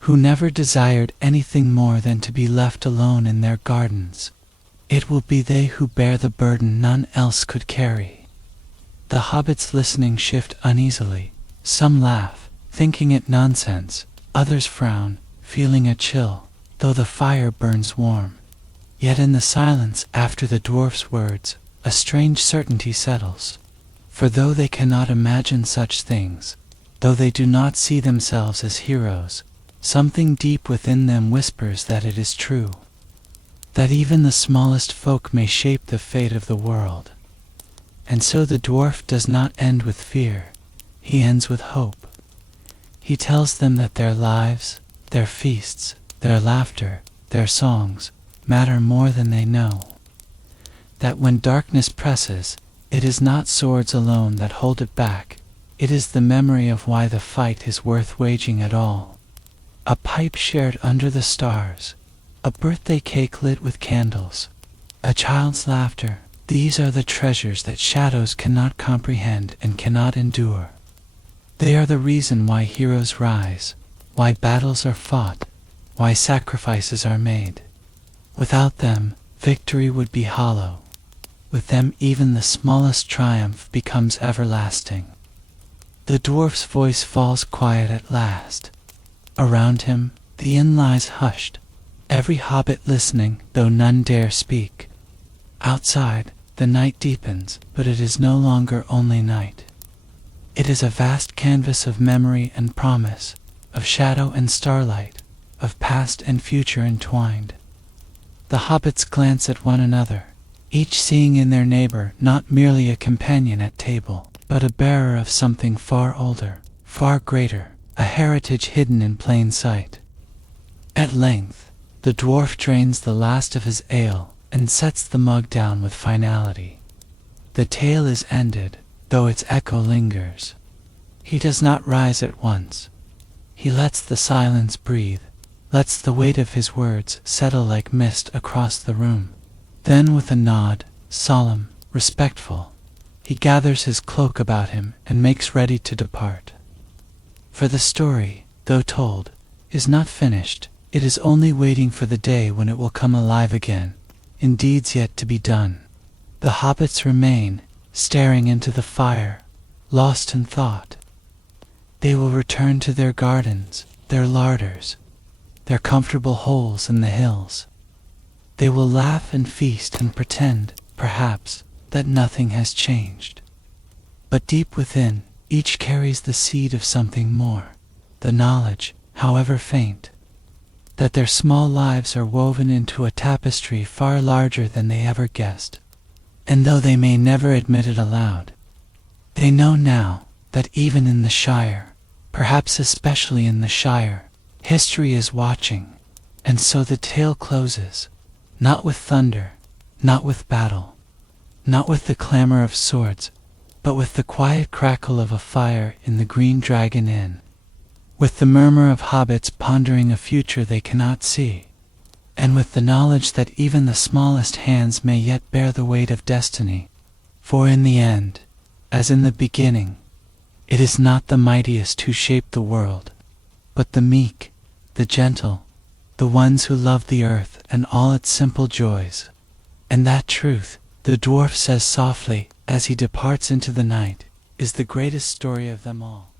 who never desired anything more than to be left alone in their gardens. It will be they who bear the burden none else could carry. The hobbits listening shift uneasily. Some laugh, thinking it nonsense. Others frown, feeling a chill, though the fire burns warm. Yet in the silence after the dwarf's words, a strange certainty settles. For though they cannot imagine such things, though they do not see themselves as heroes, something deep within them whispers that it is true. That even the smallest folk may shape the fate of the world. And so the dwarf does not end with fear, he ends with hope. He tells them that their lives, their feasts, their laughter, their songs, matter more than they know. That when darkness presses, it is not swords alone that hold it back, it is the memory of why the fight is worth waging at all. A pipe shared under the stars, a birthday cake lit with candles, a child's laughter, these are the treasures that shadows cannot comprehend and cannot endure. They are the reason why heroes rise, why battles are fought, why sacrifices are made. Without them, victory would be hollow. With them even the smallest triumph becomes everlasting. The dwarf's voice falls quiet at last. Around him, the inn lies hushed, every hobbit listening, though none dare speak. Outside, the night deepens, but it is no longer only night. It is a vast canvas of memory and promise, of shadow and starlight, of past and future entwined. The hobbits glance at one another, each seeing in their neighbor not merely a companion at table, but a bearer of something far older, far greater, a heritage hidden in plain sight. At length, the dwarf drains the last of his ale and sets the mug down with finality. The tale is ended, though its echo lingers. He does not rise at once. He lets the silence breathe, lets the weight of his words settle like mist across the room. Then with a nod, solemn, respectful, he gathers his cloak about him and makes ready to depart. For the story, though told, is not finished. It is only waiting for the day when it will come alive again, in deeds yet to be done. The hobbits remain, staring into the fire, lost in thought. They will return to their gardens, their larders, their comfortable holes in the hills. They will laugh and feast and pretend, perhaps, that nothing has changed. But deep within, each carries the seed of something more, the knowledge, however faint, that their small lives are woven into a tapestry far larger than they ever guessed. And though they may never admit it aloud, they know now that even in the Shire, perhaps especially in the Shire, history is watching, and so the tale closes, not with thunder, not with battle, not with the clamor of swords, but with the quiet crackle of a fire in the Green Dragon Inn, with the murmur of hobbits pondering a future they cannot see, and with the knowledge that even the smallest hands may yet bear the weight of destiny, for in the end, as in the beginning, it is not the mightiest who shape the world, but the meek, the gentle, the ones who love the earth and all its simple joys. And that truth, the dwarf says softly as he departs into the night, is the greatest story of them all.